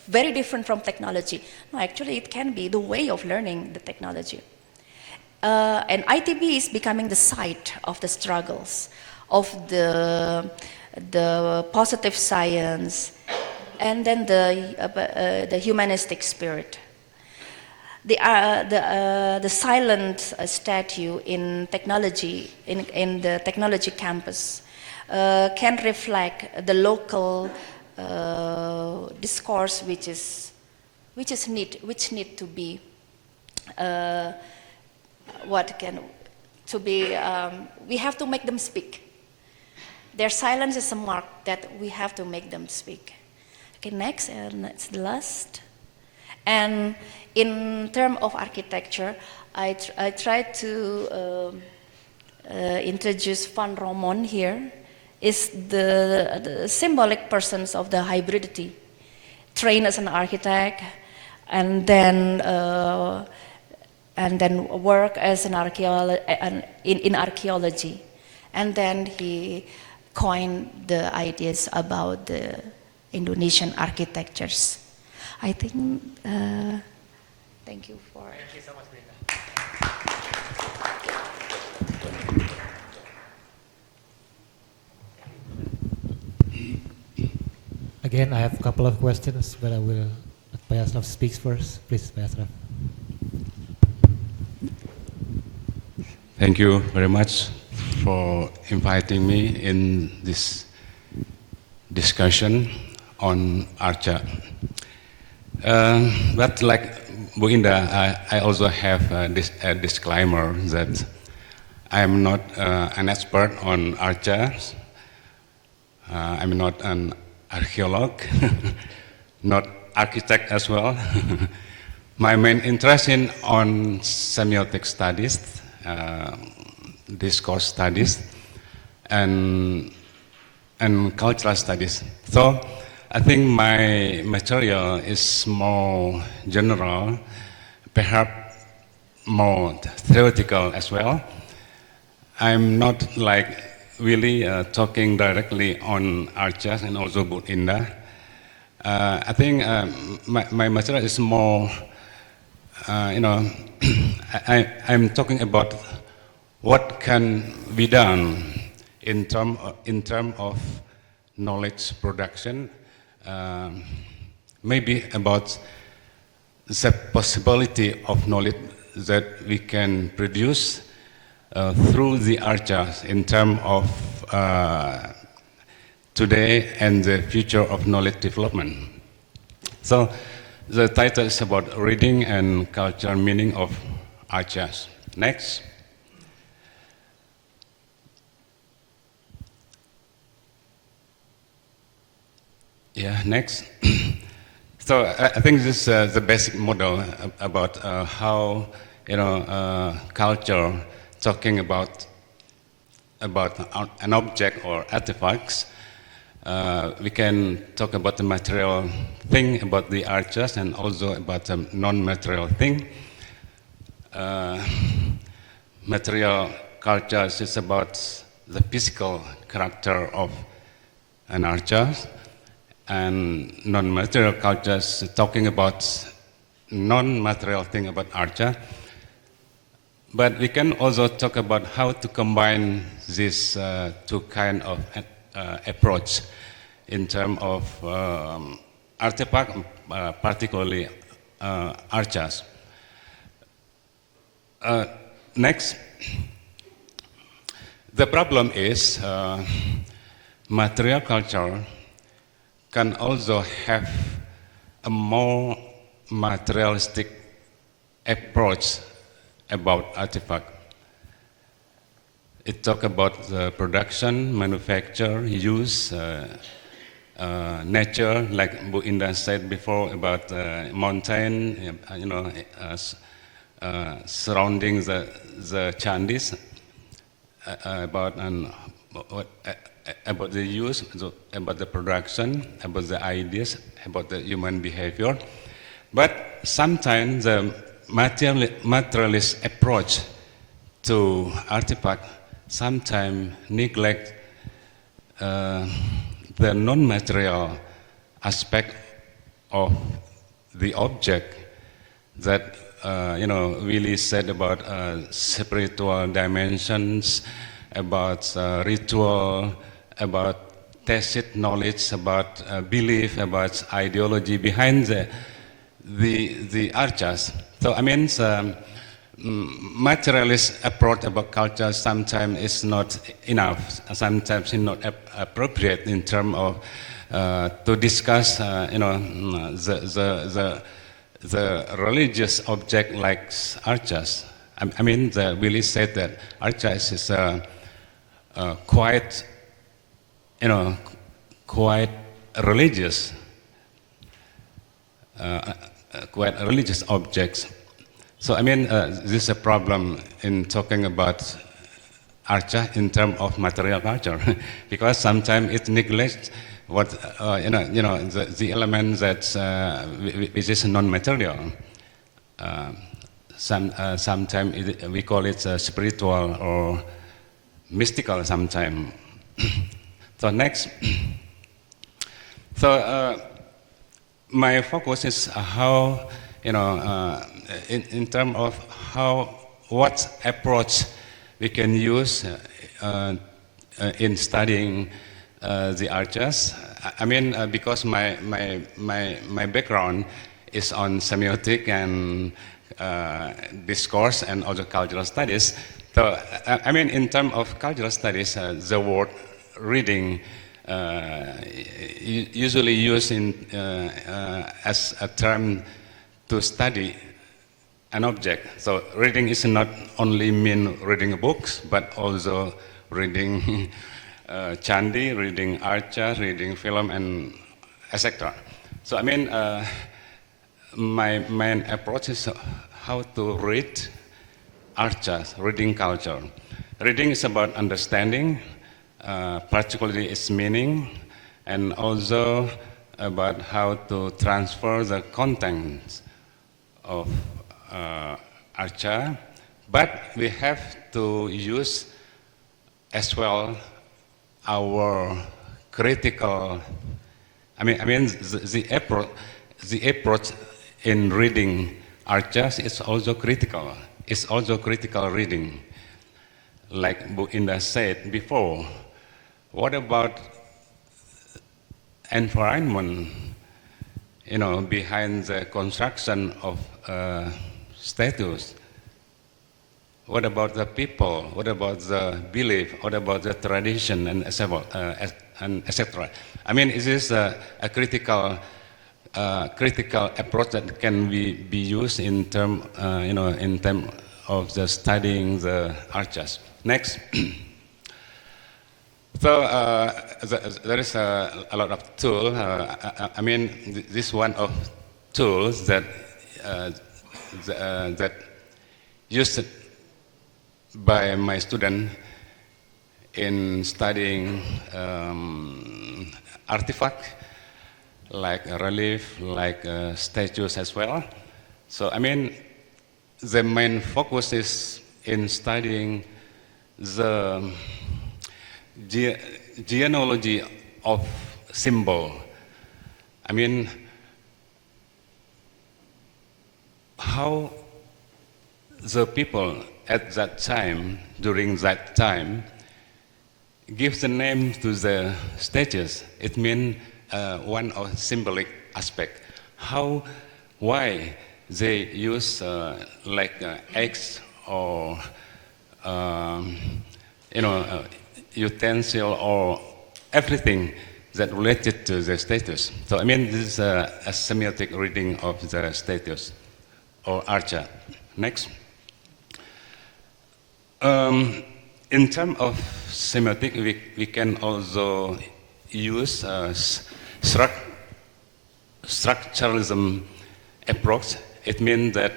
very different from technology. No, actually, it can be the way of learning the technology. And ITB is becoming the site of the struggles of the positive science and then the humanistic spirit. The silent statue in technology in the technology campus can reflect the local discourse which need to be we have to make them speak. Their silence is a mark that we have to make them speak. Okay, next, and it's the last. And in terms of architecture, I tried to introduce Van Romon here. Is the symbolic persons of the hybridity, trained as an architect, and then work as an in archaeology, and then he coined the ideas about the Indonesian architectures. I think. Thank you for. Thank you so much, Indah. Again, I have a couple of questions, but I will let Yasraf speaks first. Please, Yasraf. Thank you very much for inviting me in this discussion on Arca. But like Bu Indah, I also have a disclaimer that I am not an expert on Arca. I'm not an archaeologist, not architect as well. My main interest in on semiotic studies, discourse studies, and cultural studies. So I think my material is more general, perhaps more theoretical as well. I'm not like Willy talking directly on Archas and also about Indah. I think my material is more, I'm talking about what can be done in term of knowledge production, maybe about the possibility of knowledge that we can produce through the archas in terms of today and the future of knowledge development. So the title is about reading and cultural meaning of archas. Next. Yeah, next. So I think this is the basic model about how culture talking about an object or artifacts. We can talk about the material thing, about the archers, and also about the non-material thing. Material culture is about the physical character of an archer, and non-material culture is talking about non-material thing about archer. But we can also talk about how to combine these two kind of approach in terms of artifact, particularly archers. Next, the problem is material culture can also have a more materialistic approach about artifact. It talks about the production, manufacture, use, nature, like Bu Indah said before about mountain, surrounding the chandis, about the use, about the production, about the ideas, about the human behavior. But sometimes the materialist approach to artifact sometimes neglect the non-material aspect of the object that Willy said about spiritual dimensions, about ritual, about tacit knowledge, about belief, about ideology behind the archas. So I mean, materialist approach about culture sometimes is not enough. Sometimes it's not appropriate in terms of to discuss, the religious object like archas. I mean, Willy said that archas is quite religious. Quite religious objects. So I mean, this is a problem in talking about archa in terms of material culture, because sometimes it neglects what the element that which is non-material. Sometimes we call it spiritual or mystical. Sometimes. So next. So. My focus is how, in terms of what approach we can use in studying the archers. I mean, because my background is on semiotic and discourse and also cultural studies. So, I mean, in terms of cultural studies, the word reading usually used as a term to study an object. So reading is not only mean reading books, but also reading chandi, reading archa, reading film, and etc. So I mean, my main approach is how to read archas, reading culture. Reading is about understanding, particularly its meaning, and also about how to transfer the contents of archa, but we have to use as well our critical, the approach in reading archas is also critical. It's also critical reading. Like Bu Indah said before, what about environment, behind the construction of status? What about the people? What about the belief? What about the tradition and etc.? I mean, is this a critical approach that can be used in term of the studying the archas? Next. So there is a lot of tools. This one of tools that that used by my student in studying artifact, like relief, like statues as well. So I mean, the main focus is in studying the genealogy of symbol. I mean, how the people at that time, during that time, give the name to the statues. It means one of symbolic aspect. Why they use eggs or utensil or everything that related to the status. So I mean, this is a semiotic reading of the status or archa. Next. In terms of semiotic, we can also use structuralism approach. It means that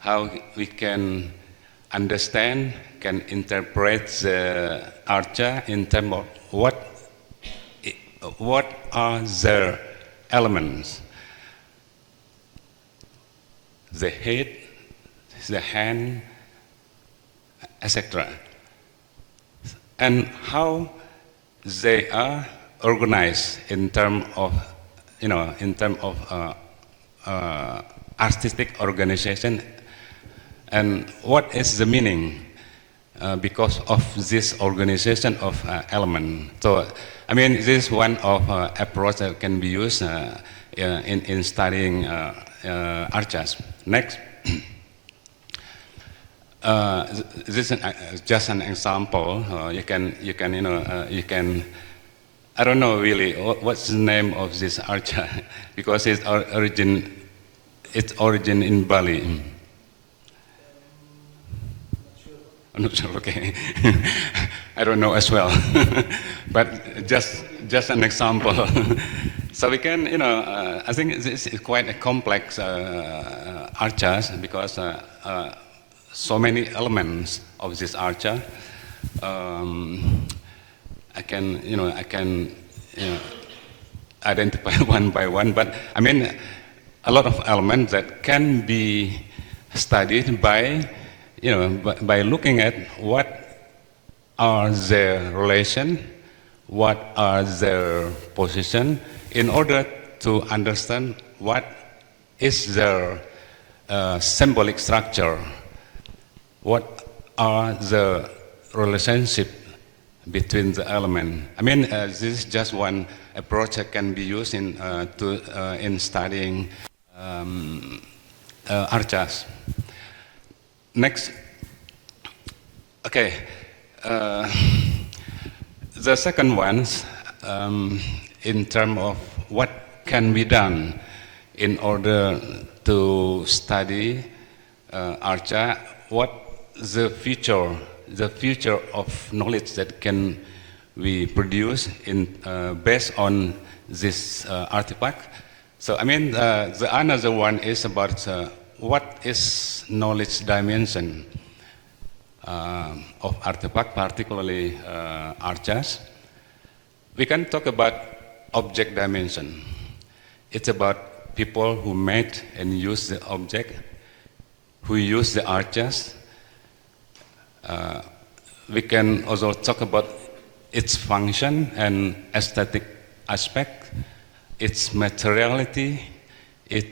how we can understand, can interpret the archa in terms of what are the elements, the head, the hand, etc. And how they are organized in terms of, artistic organization, and what is the meaning because of this organization of element. So, I mean, this is one of approach that can be used in studying archas. Next. This is just an example. You can, I don't know really what's the name of this archa because its origin in Bali. I'm not sure. Okay, I don't know as well, but just an example. So we can, I think this is quite a complex archas because. So many elements of this archa. I can identify one by one, but I mean, a lot of elements that can be studied by, by looking at what are their relation, what are their position, in order to understand what is their symbolic structure. What are the relationship between the element? I mean, this is just one approach that can be used in studying archas. Next. Okay. The second one, in terms of what can be done in order to study archa, what the future of knowledge that can we produce in based on this artifact. So I mean, the another one is about what is knowledge dimension of artifact, particularly archas. We can talk about object dimension. It's about people who made and use the object, who use the archas. We can also talk about its function and aesthetic aspect, its materiality, its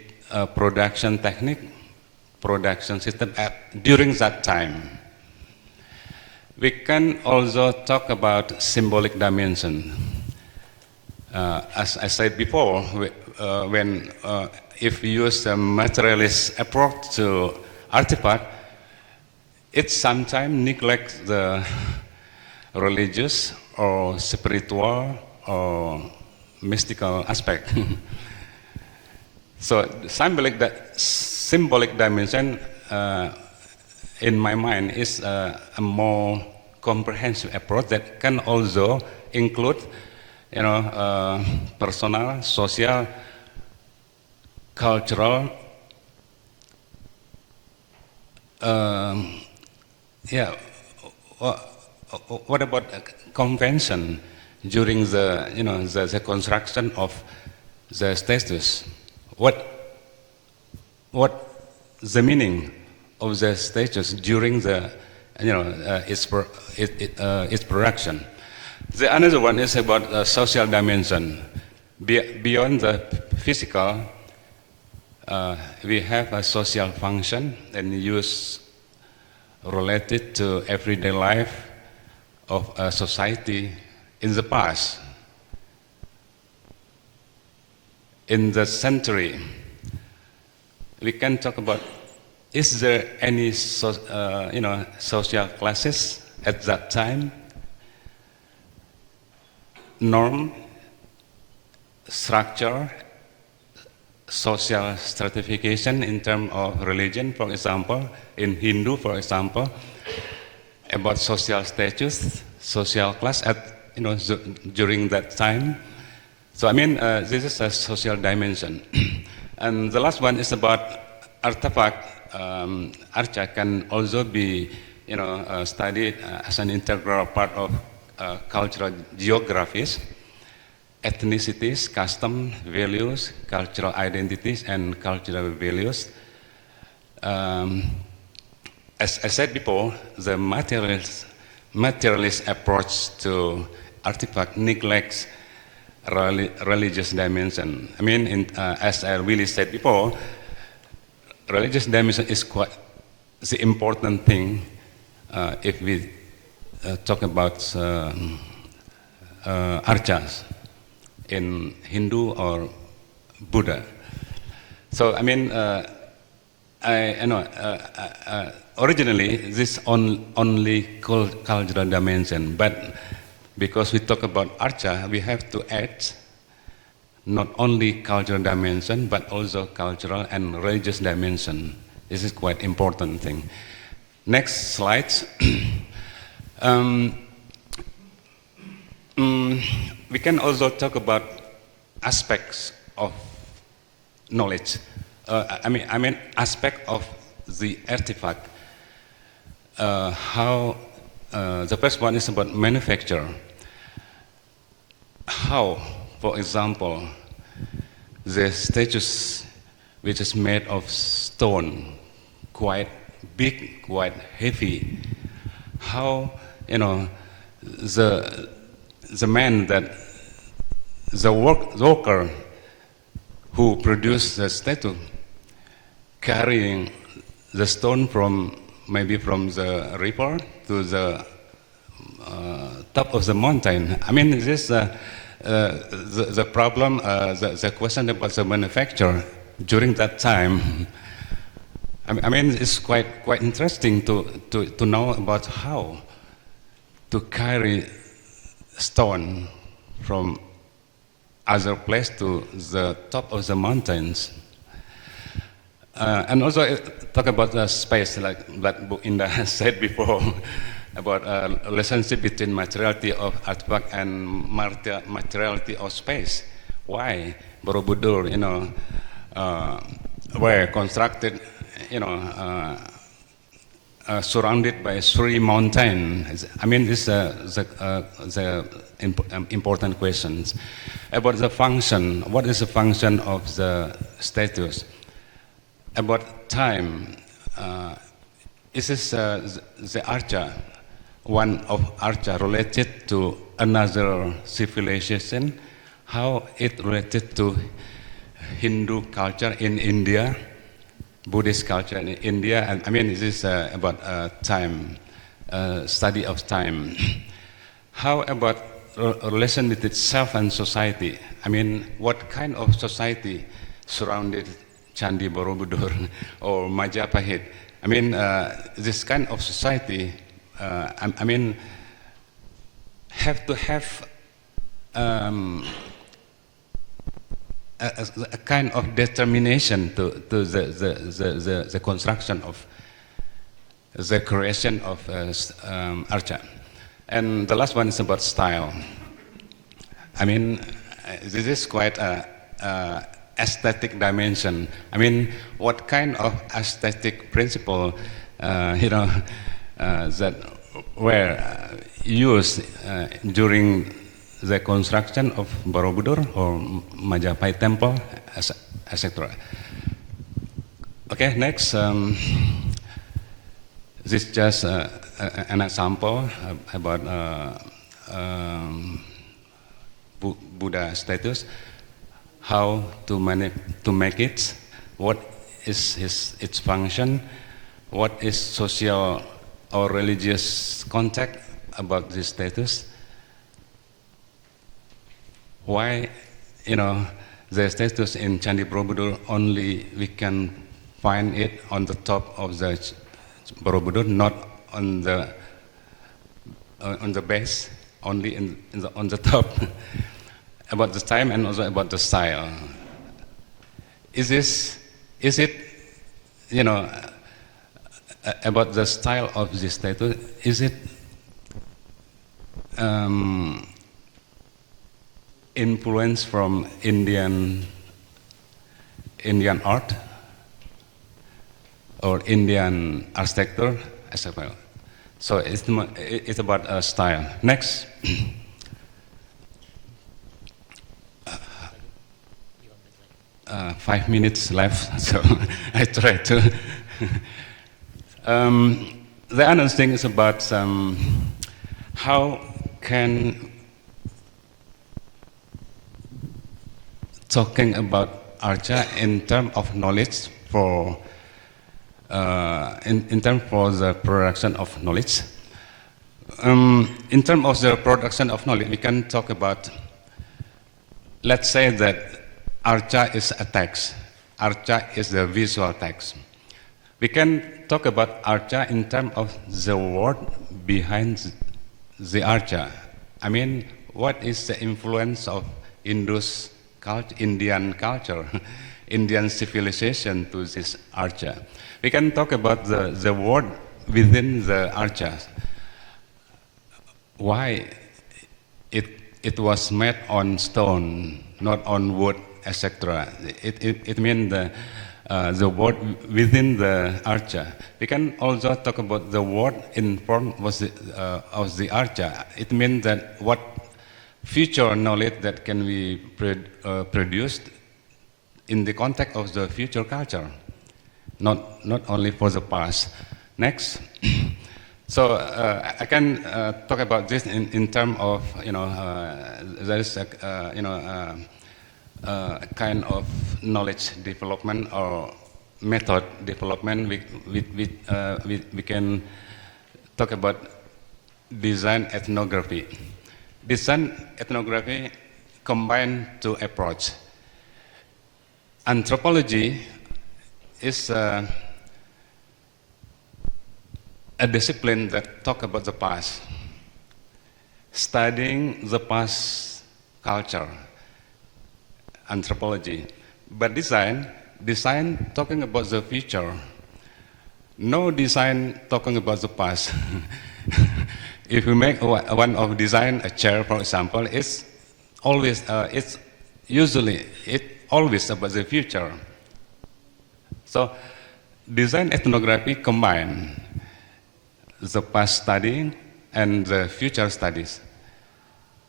production technique, production system during that time. We can also talk about symbolic dimension. As I said before, if we use a materialist approach to artifact, it sometimes neglects the religious or spiritual or mystical aspect. So symbolic dimension, in my mind, is a more comprehensive approach that can also include, personal, social, cultural, what about convention during the construction of the status? What the meaning of the status during the its production? The another one is about social dimension. Beyond the physical, we have a social function and use related to everyday life of a society in the past. In the century, we can talk about, is there any social classes at that time? Norm, structure, social stratification in terms of religion, for example, in Hindu, for example, about social status, social class during that time. So I mean, this is a social dimension. And the last one is about artifact. Archa can also be, studied as an integral part of cultural geographies, ethnicities, custom, values, cultural identities, and cultural values. As I said before, the materialist approach to artifact neglects religious dimension. I mean, as I really said before, religious dimension is quite the important thing if we talk about archas in Hindu or Buddha. So I mean, originally this only cultural dimension, but because we talk about archa, we have to add not only cultural dimension, but also cultural and religious dimension. This is quite important thing. Next slide. We can also talk about aspects of knowledge. I mean aspect of the artifact. How the first one is about manufacture. How, for example, the statues which is made of stone, quite big, quite heavy. How the man that the worker who produced the statue carrying the stone from maybe from the river to the top of the mountain. I mean, this the problem, the question about the manufacture during that time. I mean, it's quite interesting to know about how to carry stone from other place to the top of the mountains. And also talk about the space, like that book Indah has said before, about relationship between materiality of artifact and materiality of space. why Borobudur, were constructed, surrounded by three mountains. I mean, this is the important questions about the function. What is the function of the status? About time, is this the archa, one of archa related to another civilization? How it related to Hindu culture in India, Buddhist culture in India? And I mean, this is about time, study of time. How about relation with itself and society? I mean, what kind of society surrounded Candi Borobudur or Majapahit? I mean, this kind of society, I mean, have to have a kind of determination to the construction of the creation of archa. And the last one is about style. I mean, this is quite a aesthetic dimension. I mean, what kind of aesthetic principle, that were used during the construction of Borobudur or Majapahit temple, etc. Okay, next. This is just an example about Buddha status, how to make it, what is its function, what is social or religious context about this status. Why, the status in Candi Borobudur only we can find it on the top of the Borobudur, not on the base, only on the top. About the time and also about the style. Is it, about the style of this statue? Is it influence from Indian art or Indian architecture, etc. So it's about style. Next. 5 minutes left, so I try to. The other thing is about how can talking about archa in terms of knowledge for in terms for the production of knowledge. In terms of the production of knowledge, we can talk about. Let's say that archa is a text. Archa is the visual text. We can talk about archa in terms of the word behind the archa. I mean, what is the influence of Indian culture, Indian civilization to this archa? We can talk about the word within the archa. Why it was made on stone, not on wood, etc. It means the word within the archa. We can also talk about the word in form of the archa. It means that what future knowledge that can be produced in the context of the future culture, not only for the past. Next. So I can talk about this in terms of there is a kind of knowledge development or method development. We can talk about design ethnography. Design ethnography combine two approaches. Anthropology is a discipline that talk about the past, studying the past culture, anthropology. But design talking about the future. No design talking about the past. If we make one of design, a chair, for example, it's always usually it always about the future. So design ethnography combine the past study and the future studies.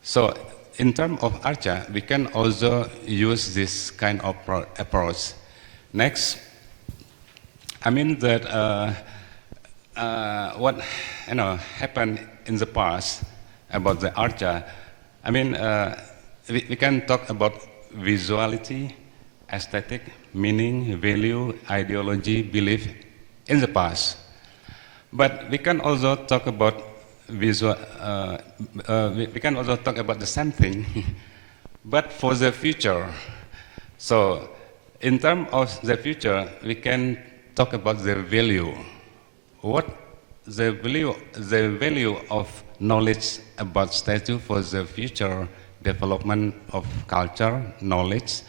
So in terms of Archa, we can also use this kind of approach. Next, I mean that what happened in the past about the Archa, I mean we can talk about visuality, aesthetic, meaning, value, ideology, belief in the past. But we can also talk about visual. We can also talk about the same thing, but for the future. So, in terms of the future, we can talk about the value. What the value of knowledge about statue for the future development of culture, knowledge,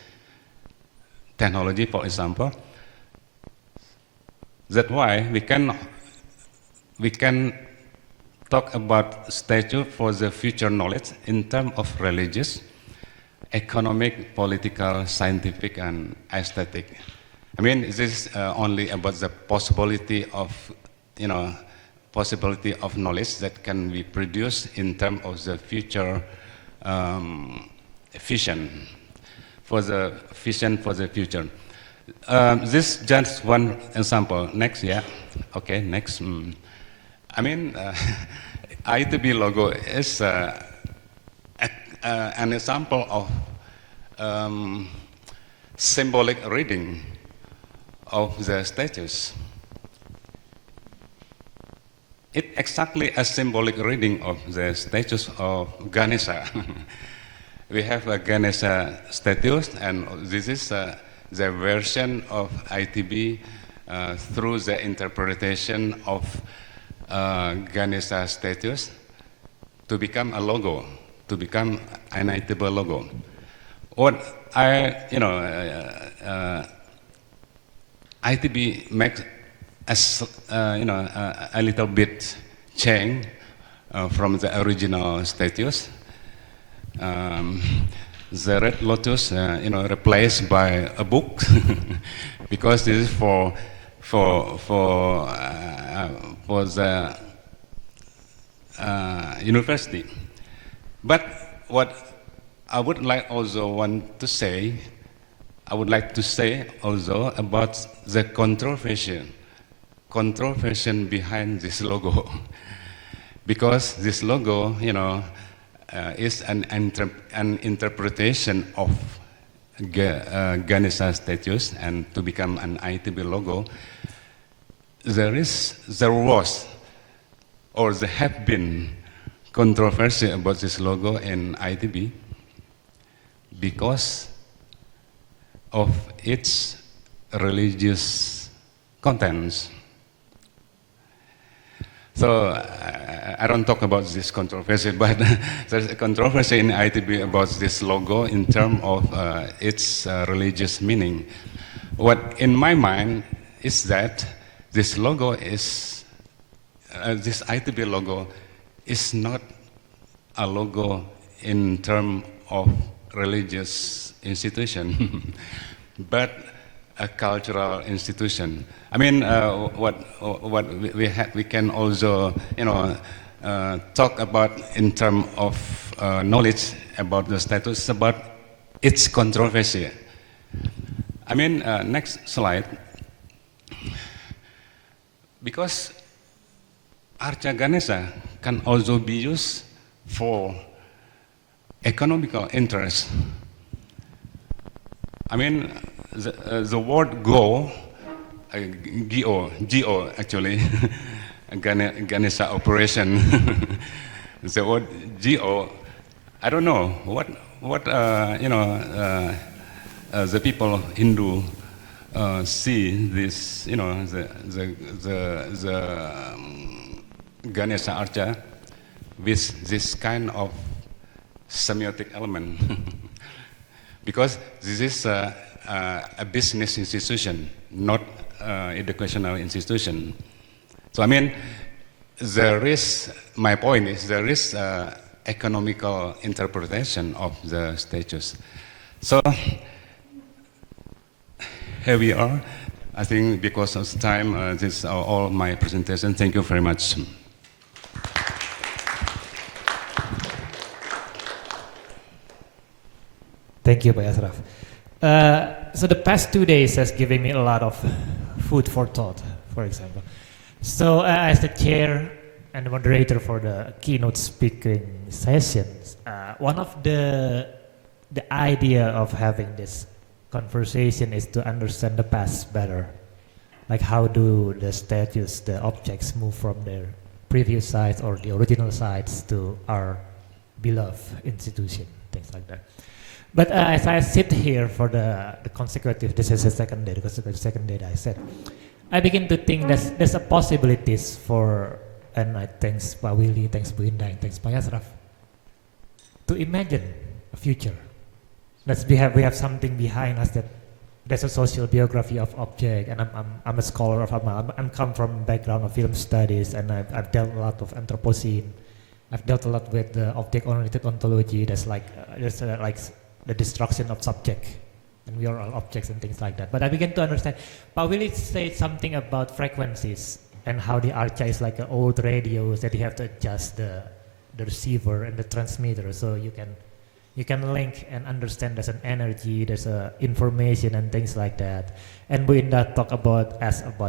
technology, for example. That's why we can talk about statue for the future knowledge in terms of religious, economic, political, scientific, and aesthetic. I mean, this is only about the possibility of, possibility of knowledge that can be produced in terms of the future vision for the future. This is just one example. Next, yeah. Okay, next. I mean, ITB logo is an example of symbolic reading of the statues. It's exactly a symbolic reading of the statues of Ganesha. We have a Ganesha statues, and this is the version of ITB through the interpretation of Ganesha statues to become a logo, to become an ITB logo. What ITB makes a little bit change from the original statues. The red lotus, replaced by a book, because this is for the university. But what I would like to say also about the controversy behind this logo, because this logo, is an interpretation of Ganesha statues, and to become an ITB logo, there have been controversy about this logo in ITB because of its religious contents. So I don't talk about this controversy, but there's a controversy in ITB about this logo in terms of its religious meaning. What in my mind is that this logo is, this ITB logo is not a logo in terms of religious institution, but a cultural institution. I mean, what we can also, talk about in terms of knowledge about the status, about its controversy. I mean, next slide. Because Archa Ganesha can also be used for economical interest. I mean, the word go, G-O actually, Ganesha operation. The word G-O, I don't know what the people Hindu see this, the Ganesha Archa with this kind of semiotic element. Because this is a business institution, not educational institution. So I mean, my point is there is economical interpretation of the statues. So here we are. I think because of time, this is all my presentation. Thank you very much. Thank you, Pak Yasraf. So the past 2 days has given me a lot of food for thought, for example. So as the chair and the moderator for the keynote speaking sessions, one of the idea of having this conversation is to understand the past better. Like how do the statues, the objects move from their previous sites or the original sites to our beloved institution, things like that. But as I sit here for the consecutive, this is the second day, the consecutive second day that I said, I begin to think there's a possibilities for, and I thanks Pak Willy, thanks Bu Indah, and thanks Pak Yasraf, to imagine a future. We have something behind us that there's a social biography of object, and I'm a scholar of I'm come from background of film studies, and I've dealt a lot of Anthropocene. I've dealt a lot with the object-oriented ontology. That's like like the destruction of subject, and we are all objects and things like that. But I began to understand. Pak Willy said something about frequencies and how the archa is like an old radios that you have to adjust the receiver and the transmitter, so you can link and understand there's an energy, there's a information and things like that. And Bu Indah talk about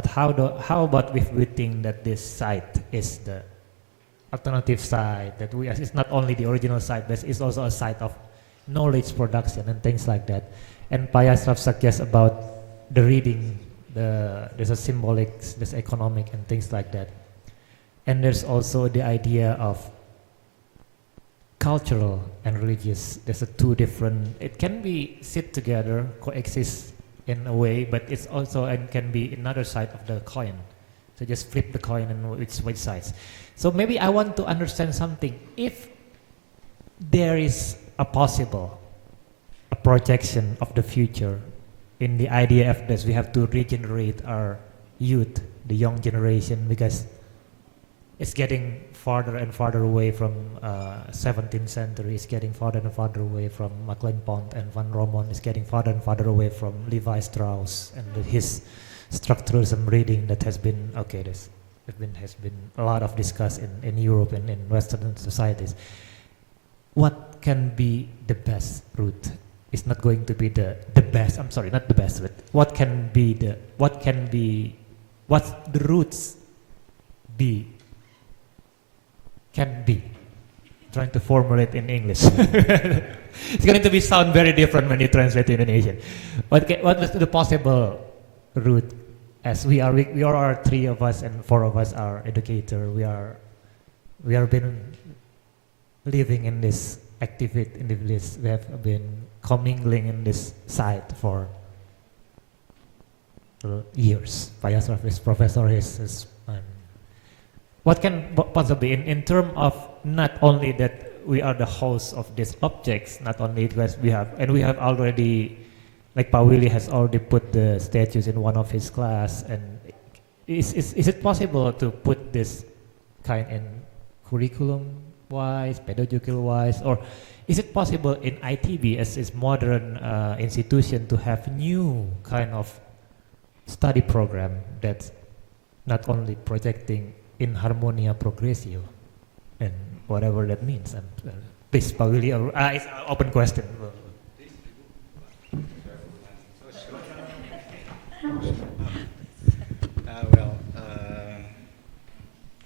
how about if we think that this site is the alternative site, that it's not only the original site, but it's also a site of knowledge production and things like that. And Pak Yasraf suggests about the reading, there's a symbolic, there's economic and things like that. And there's also the idea of cultural and religious. There's a two different, it can be sit together, coexist in a way, but it's also, and can be another side of the coin. So just flip the coin and which sides. So maybe I want to understand something. If there is a projection of the future in the idea of this, we have to regenerate our youth, the young generation, because it's getting farther and farther away from 17th century. It's getting farther and farther away from Maclean Pont and Van Romon. It's getting farther and farther away from Levi Strauss and his structuralism reading that has been has been a lot of discussed in Europe and in Western societies. What can be the best route? It's not going to be the best. I'm sorry, not the best route. What the roots be? Can be. Trying to formulate in English. It's going to be sound very different when you translate to Indonesian. What is the possible route? As we are three of us and four of us are educator. We are been living in this activity in this. We have been commingling in this site for years. Pak Yasraf is professor. What can possibly, in terms of not only that we are the hosts of these objects, not only because we have already, like Pak Willy has already put the statues in one of his class, and is it possible to put this kind in curriculum-wise, pedagogical-wise, or is it possible in ITB as is modern institution to have new kind of study program that's not only projecting in harmonia progressio, and whatever that means. And please, Pak Willy, it's an open question.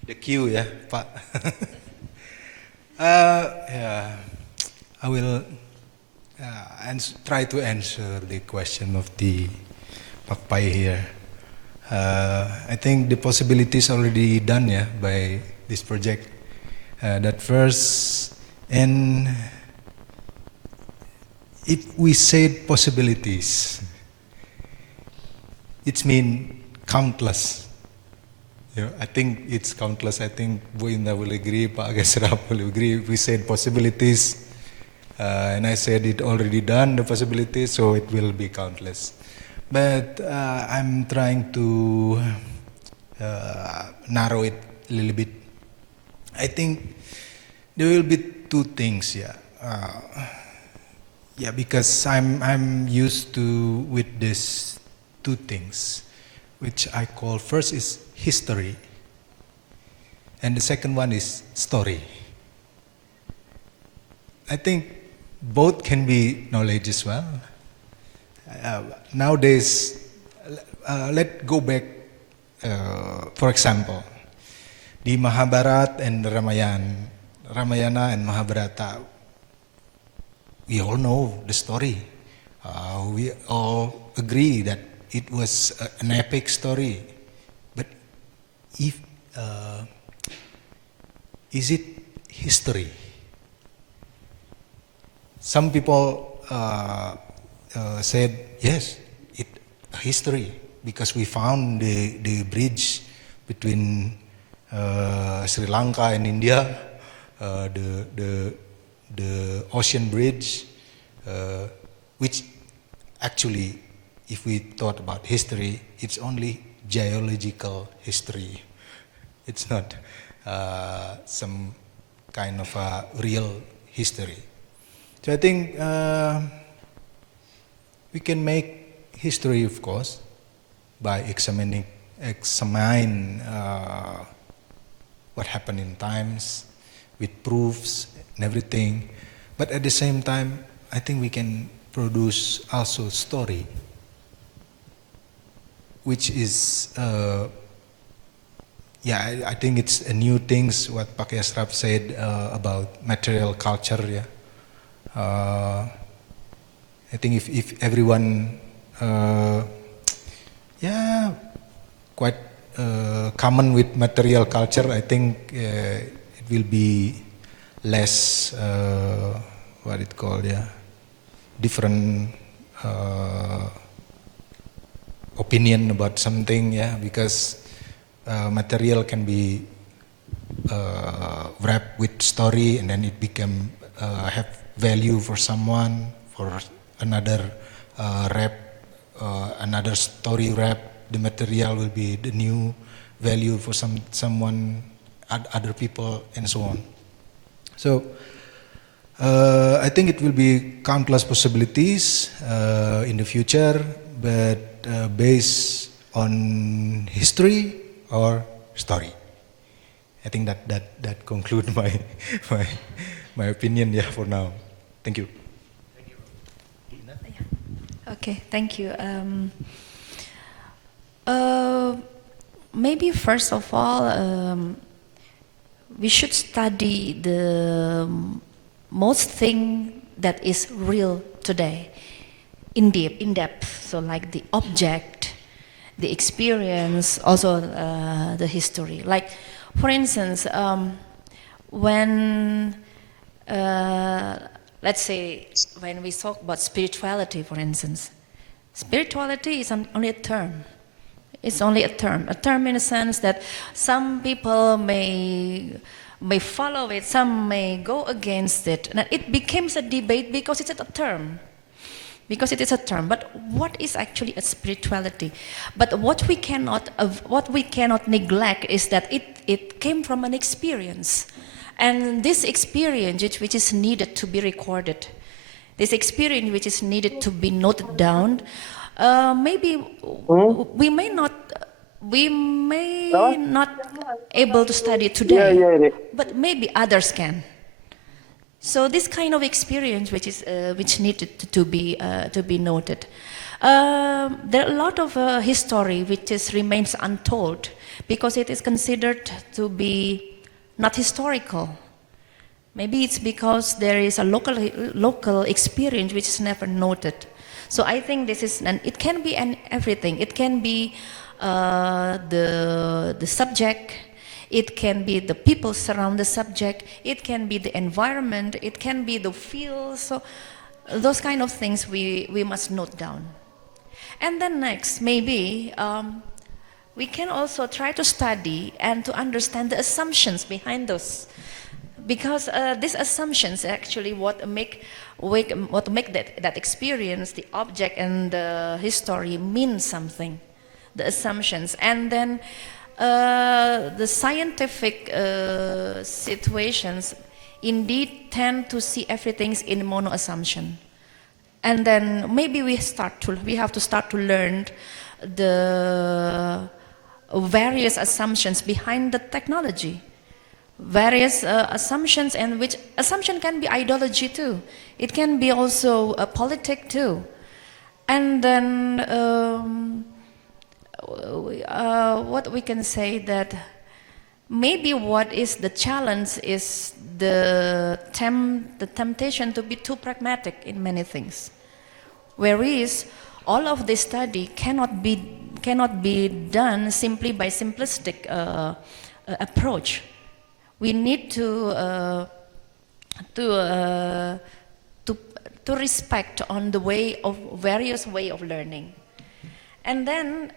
The queue, yeah, Pak. Yeah, I will try to answer the question of the Pak Pai here. I think the possibilities already done, yeah, by this project. That first, and if we said possibilities, it means countless. Yeah, I think it's countless. I think Bu Indah will agree, Pak Yasraf will agree. If we said possibilities, and I said it already done, the possibilities, so it will be countless. But I'm trying to narrow it a little bit. I think there will be two things, yeah. Yeah, because I'm used to with this two things, which I call first is history, and the second one is story. I think both can be knowledge as well. Nowadays, let's go back. For example, the Mahabharata and Ramayana and Mahabharata. We all know the story. We all agree that it was an epic story. But if is it history? Some people said yes, it history because we found the bridge between Sri Lanka and India, the ocean bridge, which actually, if we thought about history, it's only geological history. It's not some kind of a real history. So I think we can make history, of course, by examine what happened in times with proofs and everything. But at the same time, I think we can produce also story, which is, I think it's a new things what Pak Yasraf said about material culture. Yeah, I think if everyone, quite common with material culture, I think it will be less what it called, different opinion about something, because material can be wrapped with story, and then it become have value for someone, for another another story wrap. The material will be the new value for someone, other people, and so on. So I think it will be countless possibilities in the future, but based on history or story. I think that concludes my opinion for now. Thank you. Okay, thank you. Maybe first of all, we should study the most thing that is real today, in depth. So like the object, the experience, also the history. Like, for instance, when let's say when we talk about spirituality, for instance, spirituality is only a term. It's only a term in a sense that some people may follow it, some may go against it. And it becomes a debate because it's a term. Because it is a term. But what is actually a spirituality? But what we cannot neglect is that it came from an experience. And this experience which is needed to be recorded, this experience which is needed to be noted down, maybe we may not able to study it today, but maybe others can. So this kind of experience which needed to be noted. There are a lot of history which remains untold because it is considered to be not historical. Maybe it's because there is a local experience which is never noted. So I think this is, and it can be everything. It can be the subject. It can be the people surround the subject. It can be the environment. It can be the field. So those kind of things we must note down. And then next, maybe we can also try to study and to understand the assumptions behind those. Because these assumptions actually what make that experience, the object and the history mean something. The assumptions. And then the scientific situations indeed tend to see everything in mono assumption. And then maybe we have to start to learn the various assumptions behind the technology. Various assumptions, and which assumption can be ideology too. It can be also a politic too. And then what we can say that maybe what is the challenge is the temptation to be too pragmatic in many things. Whereas all of this study cannot be done simply by simplistic approach. We need to respect on the various way of learning, and then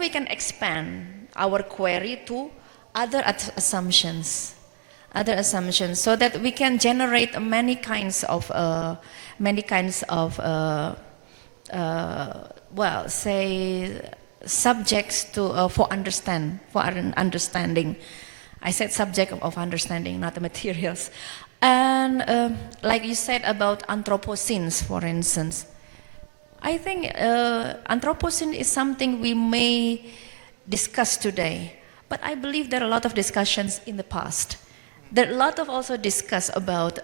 we can expand our query to other assumptions, so that we can generate many kinds of well, say subjects to for understanding. I said subject of understanding, not the materials. And like you said about Anthropocenes, for instance, I think Anthropocene is something we may discuss today, but I believe there are a lot of discussions in the past. There are a lot of also discuss about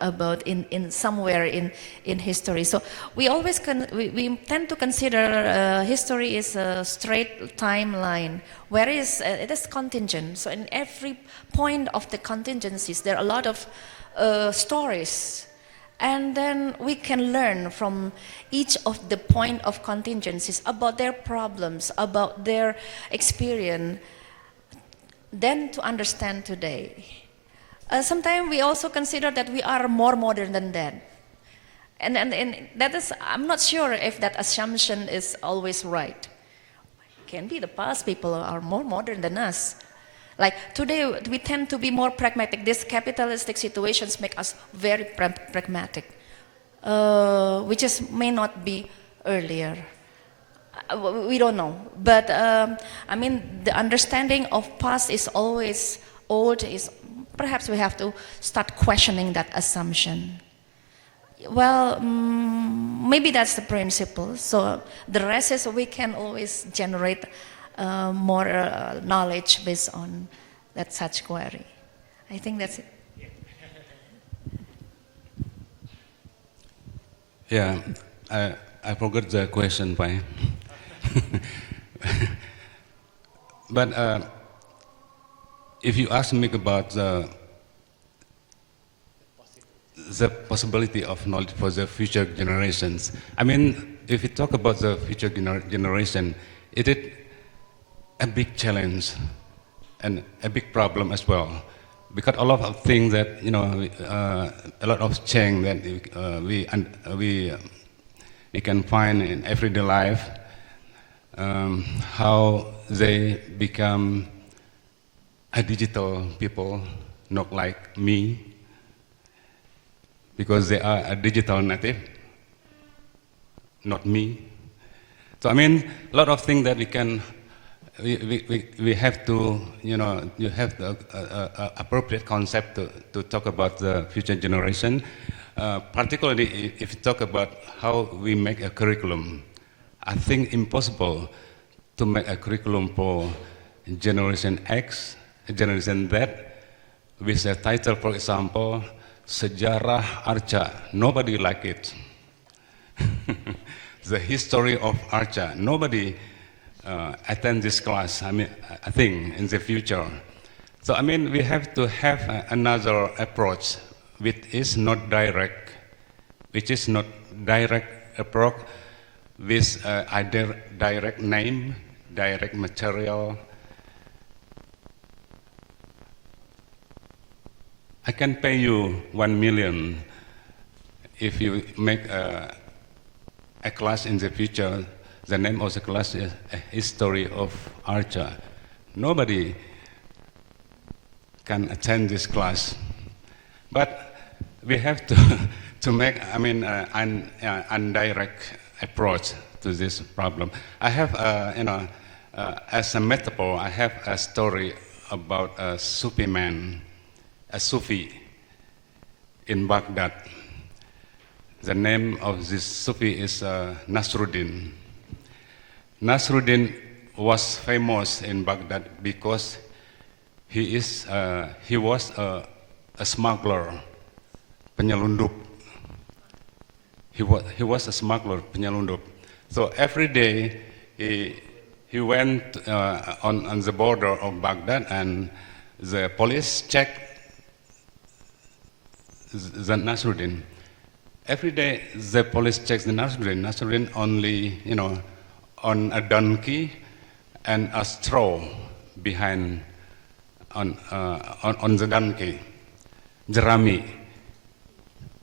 in somewhere in history. So we always we tend to consider history is a straight timeline, whereas it is contingent. So in every point of the contingencies, there are a lot of stories, and then we can learn from each of the point of contingencies about their problems, about their experience, then to understand today. Sometimes we also consider that we are more modern than that. And that is, I'm not sure if that assumption is always right. Can be the past people are more modern than us. Like today, we tend to be more pragmatic. These capitalistic situations make us very pragmatic, which may not be earlier. We don't know. But I mean, the understanding of past is always old, perhaps we have to start questioning that assumption. Well, maybe that's the principle. So the rest is we can always generate more knowledge based on that such query. I think that's it. Yeah, I forgot the question, Pai. But if you ask me about the possibility of knowledge for the future generations, I mean, if you talk about the future generation, it is a big challenge and a big problem as well, because a lot of things that a lot of change that we can find in everyday life, how they become a digital people, not like me, because they are a digital native, not me. So I mean, a lot of things that we have to, you have the appropriate concept to talk about the future generation, particularly if you talk about how we make a curriculum. I think impossible to make a curriculum for Generation X, Generation Z, with a title, for example, Sejarah Arca. Nobody like it. The history of Arca. Nobody attend this class, I think, in the future. So, I mean, we have to have another approach, which is not direct approach with either direct name, direct material. I can pay you 1 million if you make a class in the future. The name of the class is a history of Arca. Nobody can attend this class, but we have to make, I mean, an indirect approach to this problem. I have, as a metaphor, I have a story about a Sufi man, a Sufi in Baghdad. The name of this Sufi is Nasruddin. Nasruddin was famous in Baghdad because he was a smuggler, penyelundup. He was a smuggler, penyelundup. So every day he went on the border of Baghdad, and the police checked the Nasruddin. Every day the police checks the Nasruddin. Nasruddin only, on a donkey and a straw behind on the donkey, jerami.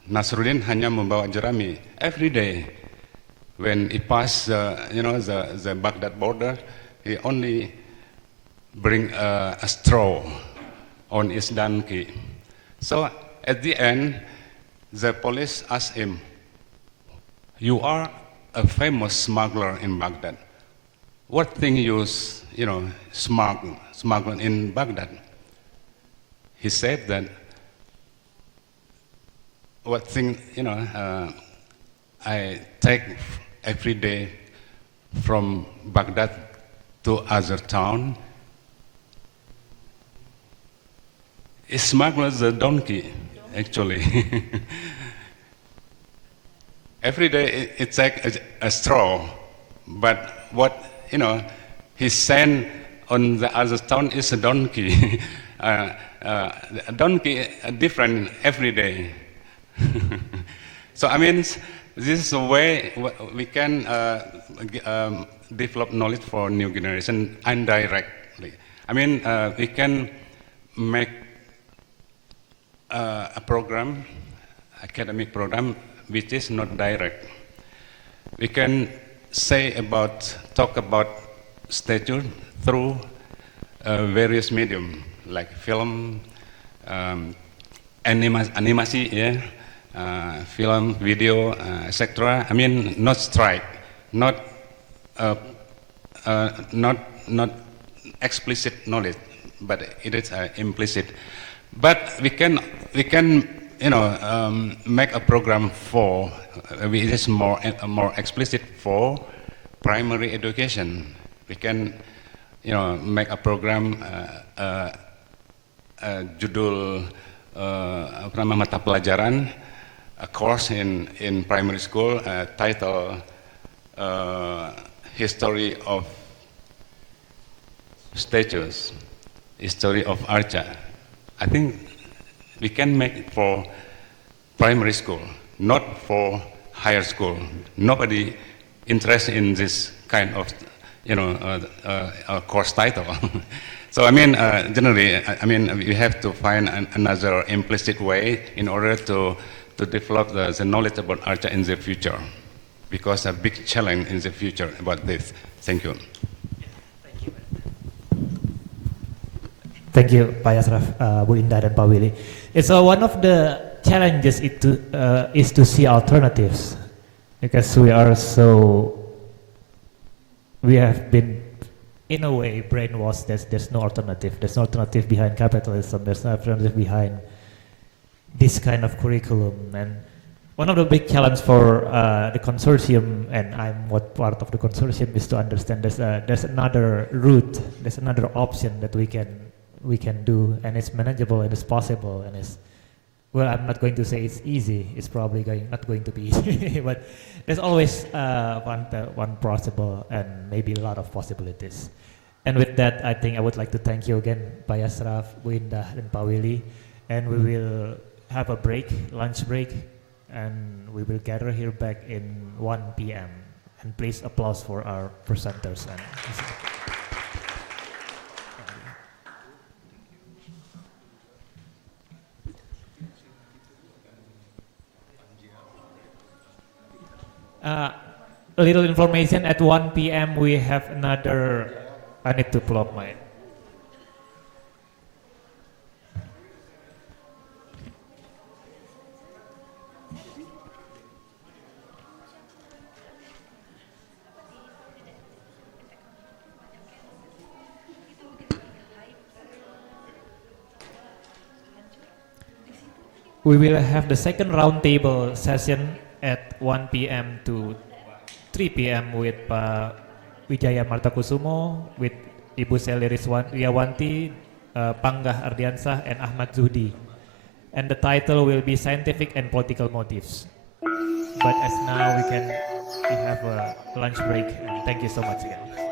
Nasruddin hanya membawa jerami. Every day, when he passed, the Baghdad border, he only bring a straw on his donkey. So at the end, the police asked him, "You are a famous smuggler in Baghdad. What thing you, smuggle in Baghdad?" He said that, "What thing, I take every day from Baghdad to other town, is smuggle the donkey, actually." Every day it takes a straw, but what, he sent on the other town is a donkey. A donkey different every day. So I mean, this is a way we can develop knowledge for new generation indirectly. I mean, we can make a program, academic program, which is not direct. We can talk about statue through various medium, like film, animasi, film, video, etc. I mean, not strike, not explicit knowledge, but it is implicit. But we can make a program for which is more explicit for primary education. We can make a program judul mata pelajaran, a course in primary school, title History of Statues, History of Archa. I think we can make it for primary school, not for higher school. Nobody interested in this kind of, course title. So I mean, generally, we have to find another implicit way in order to develop the knowledge about Archa in the future, because a big challenge in the future about this. Thank you. Thank you, Pak Yasraf, Bu Indah, dan Pak Willy. It's one of the challenges is to see alternatives, because we have been, in a way, brainwashed. There's no alternative. There's no alternative behind capitalism. There's no alternative behind this kind of curriculum. And one of the big challenges for the consortium, and I'm part of the consortium, is to understand there's another route, there's another option that we can do, and it's manageable and it's possible, and it's, well, I'm not going to say it's easy. It's probably not going to be easy, but there's always one possible and maybe a lot of possibilities. And with that, I think I would like to thank you again, Pak Yasraf, Bu Indah, and Pak Willy. And we will have a break, lunch break, and we will gather here back in 1 p.m. And please applause for our presenters. A little information, at 1 p.m. we have another, I need to pull up my, we will have the second roundtable session at 1 p.m. to 3 p.m. with Pak Wijaya Martakusumo, with Ibu Seli Riswarie, Panggah Ardiansah, and Ahmad Zuhdi. And the title will be Scientific and Political Motives. But as now we have a lunch break, and thank you so much again.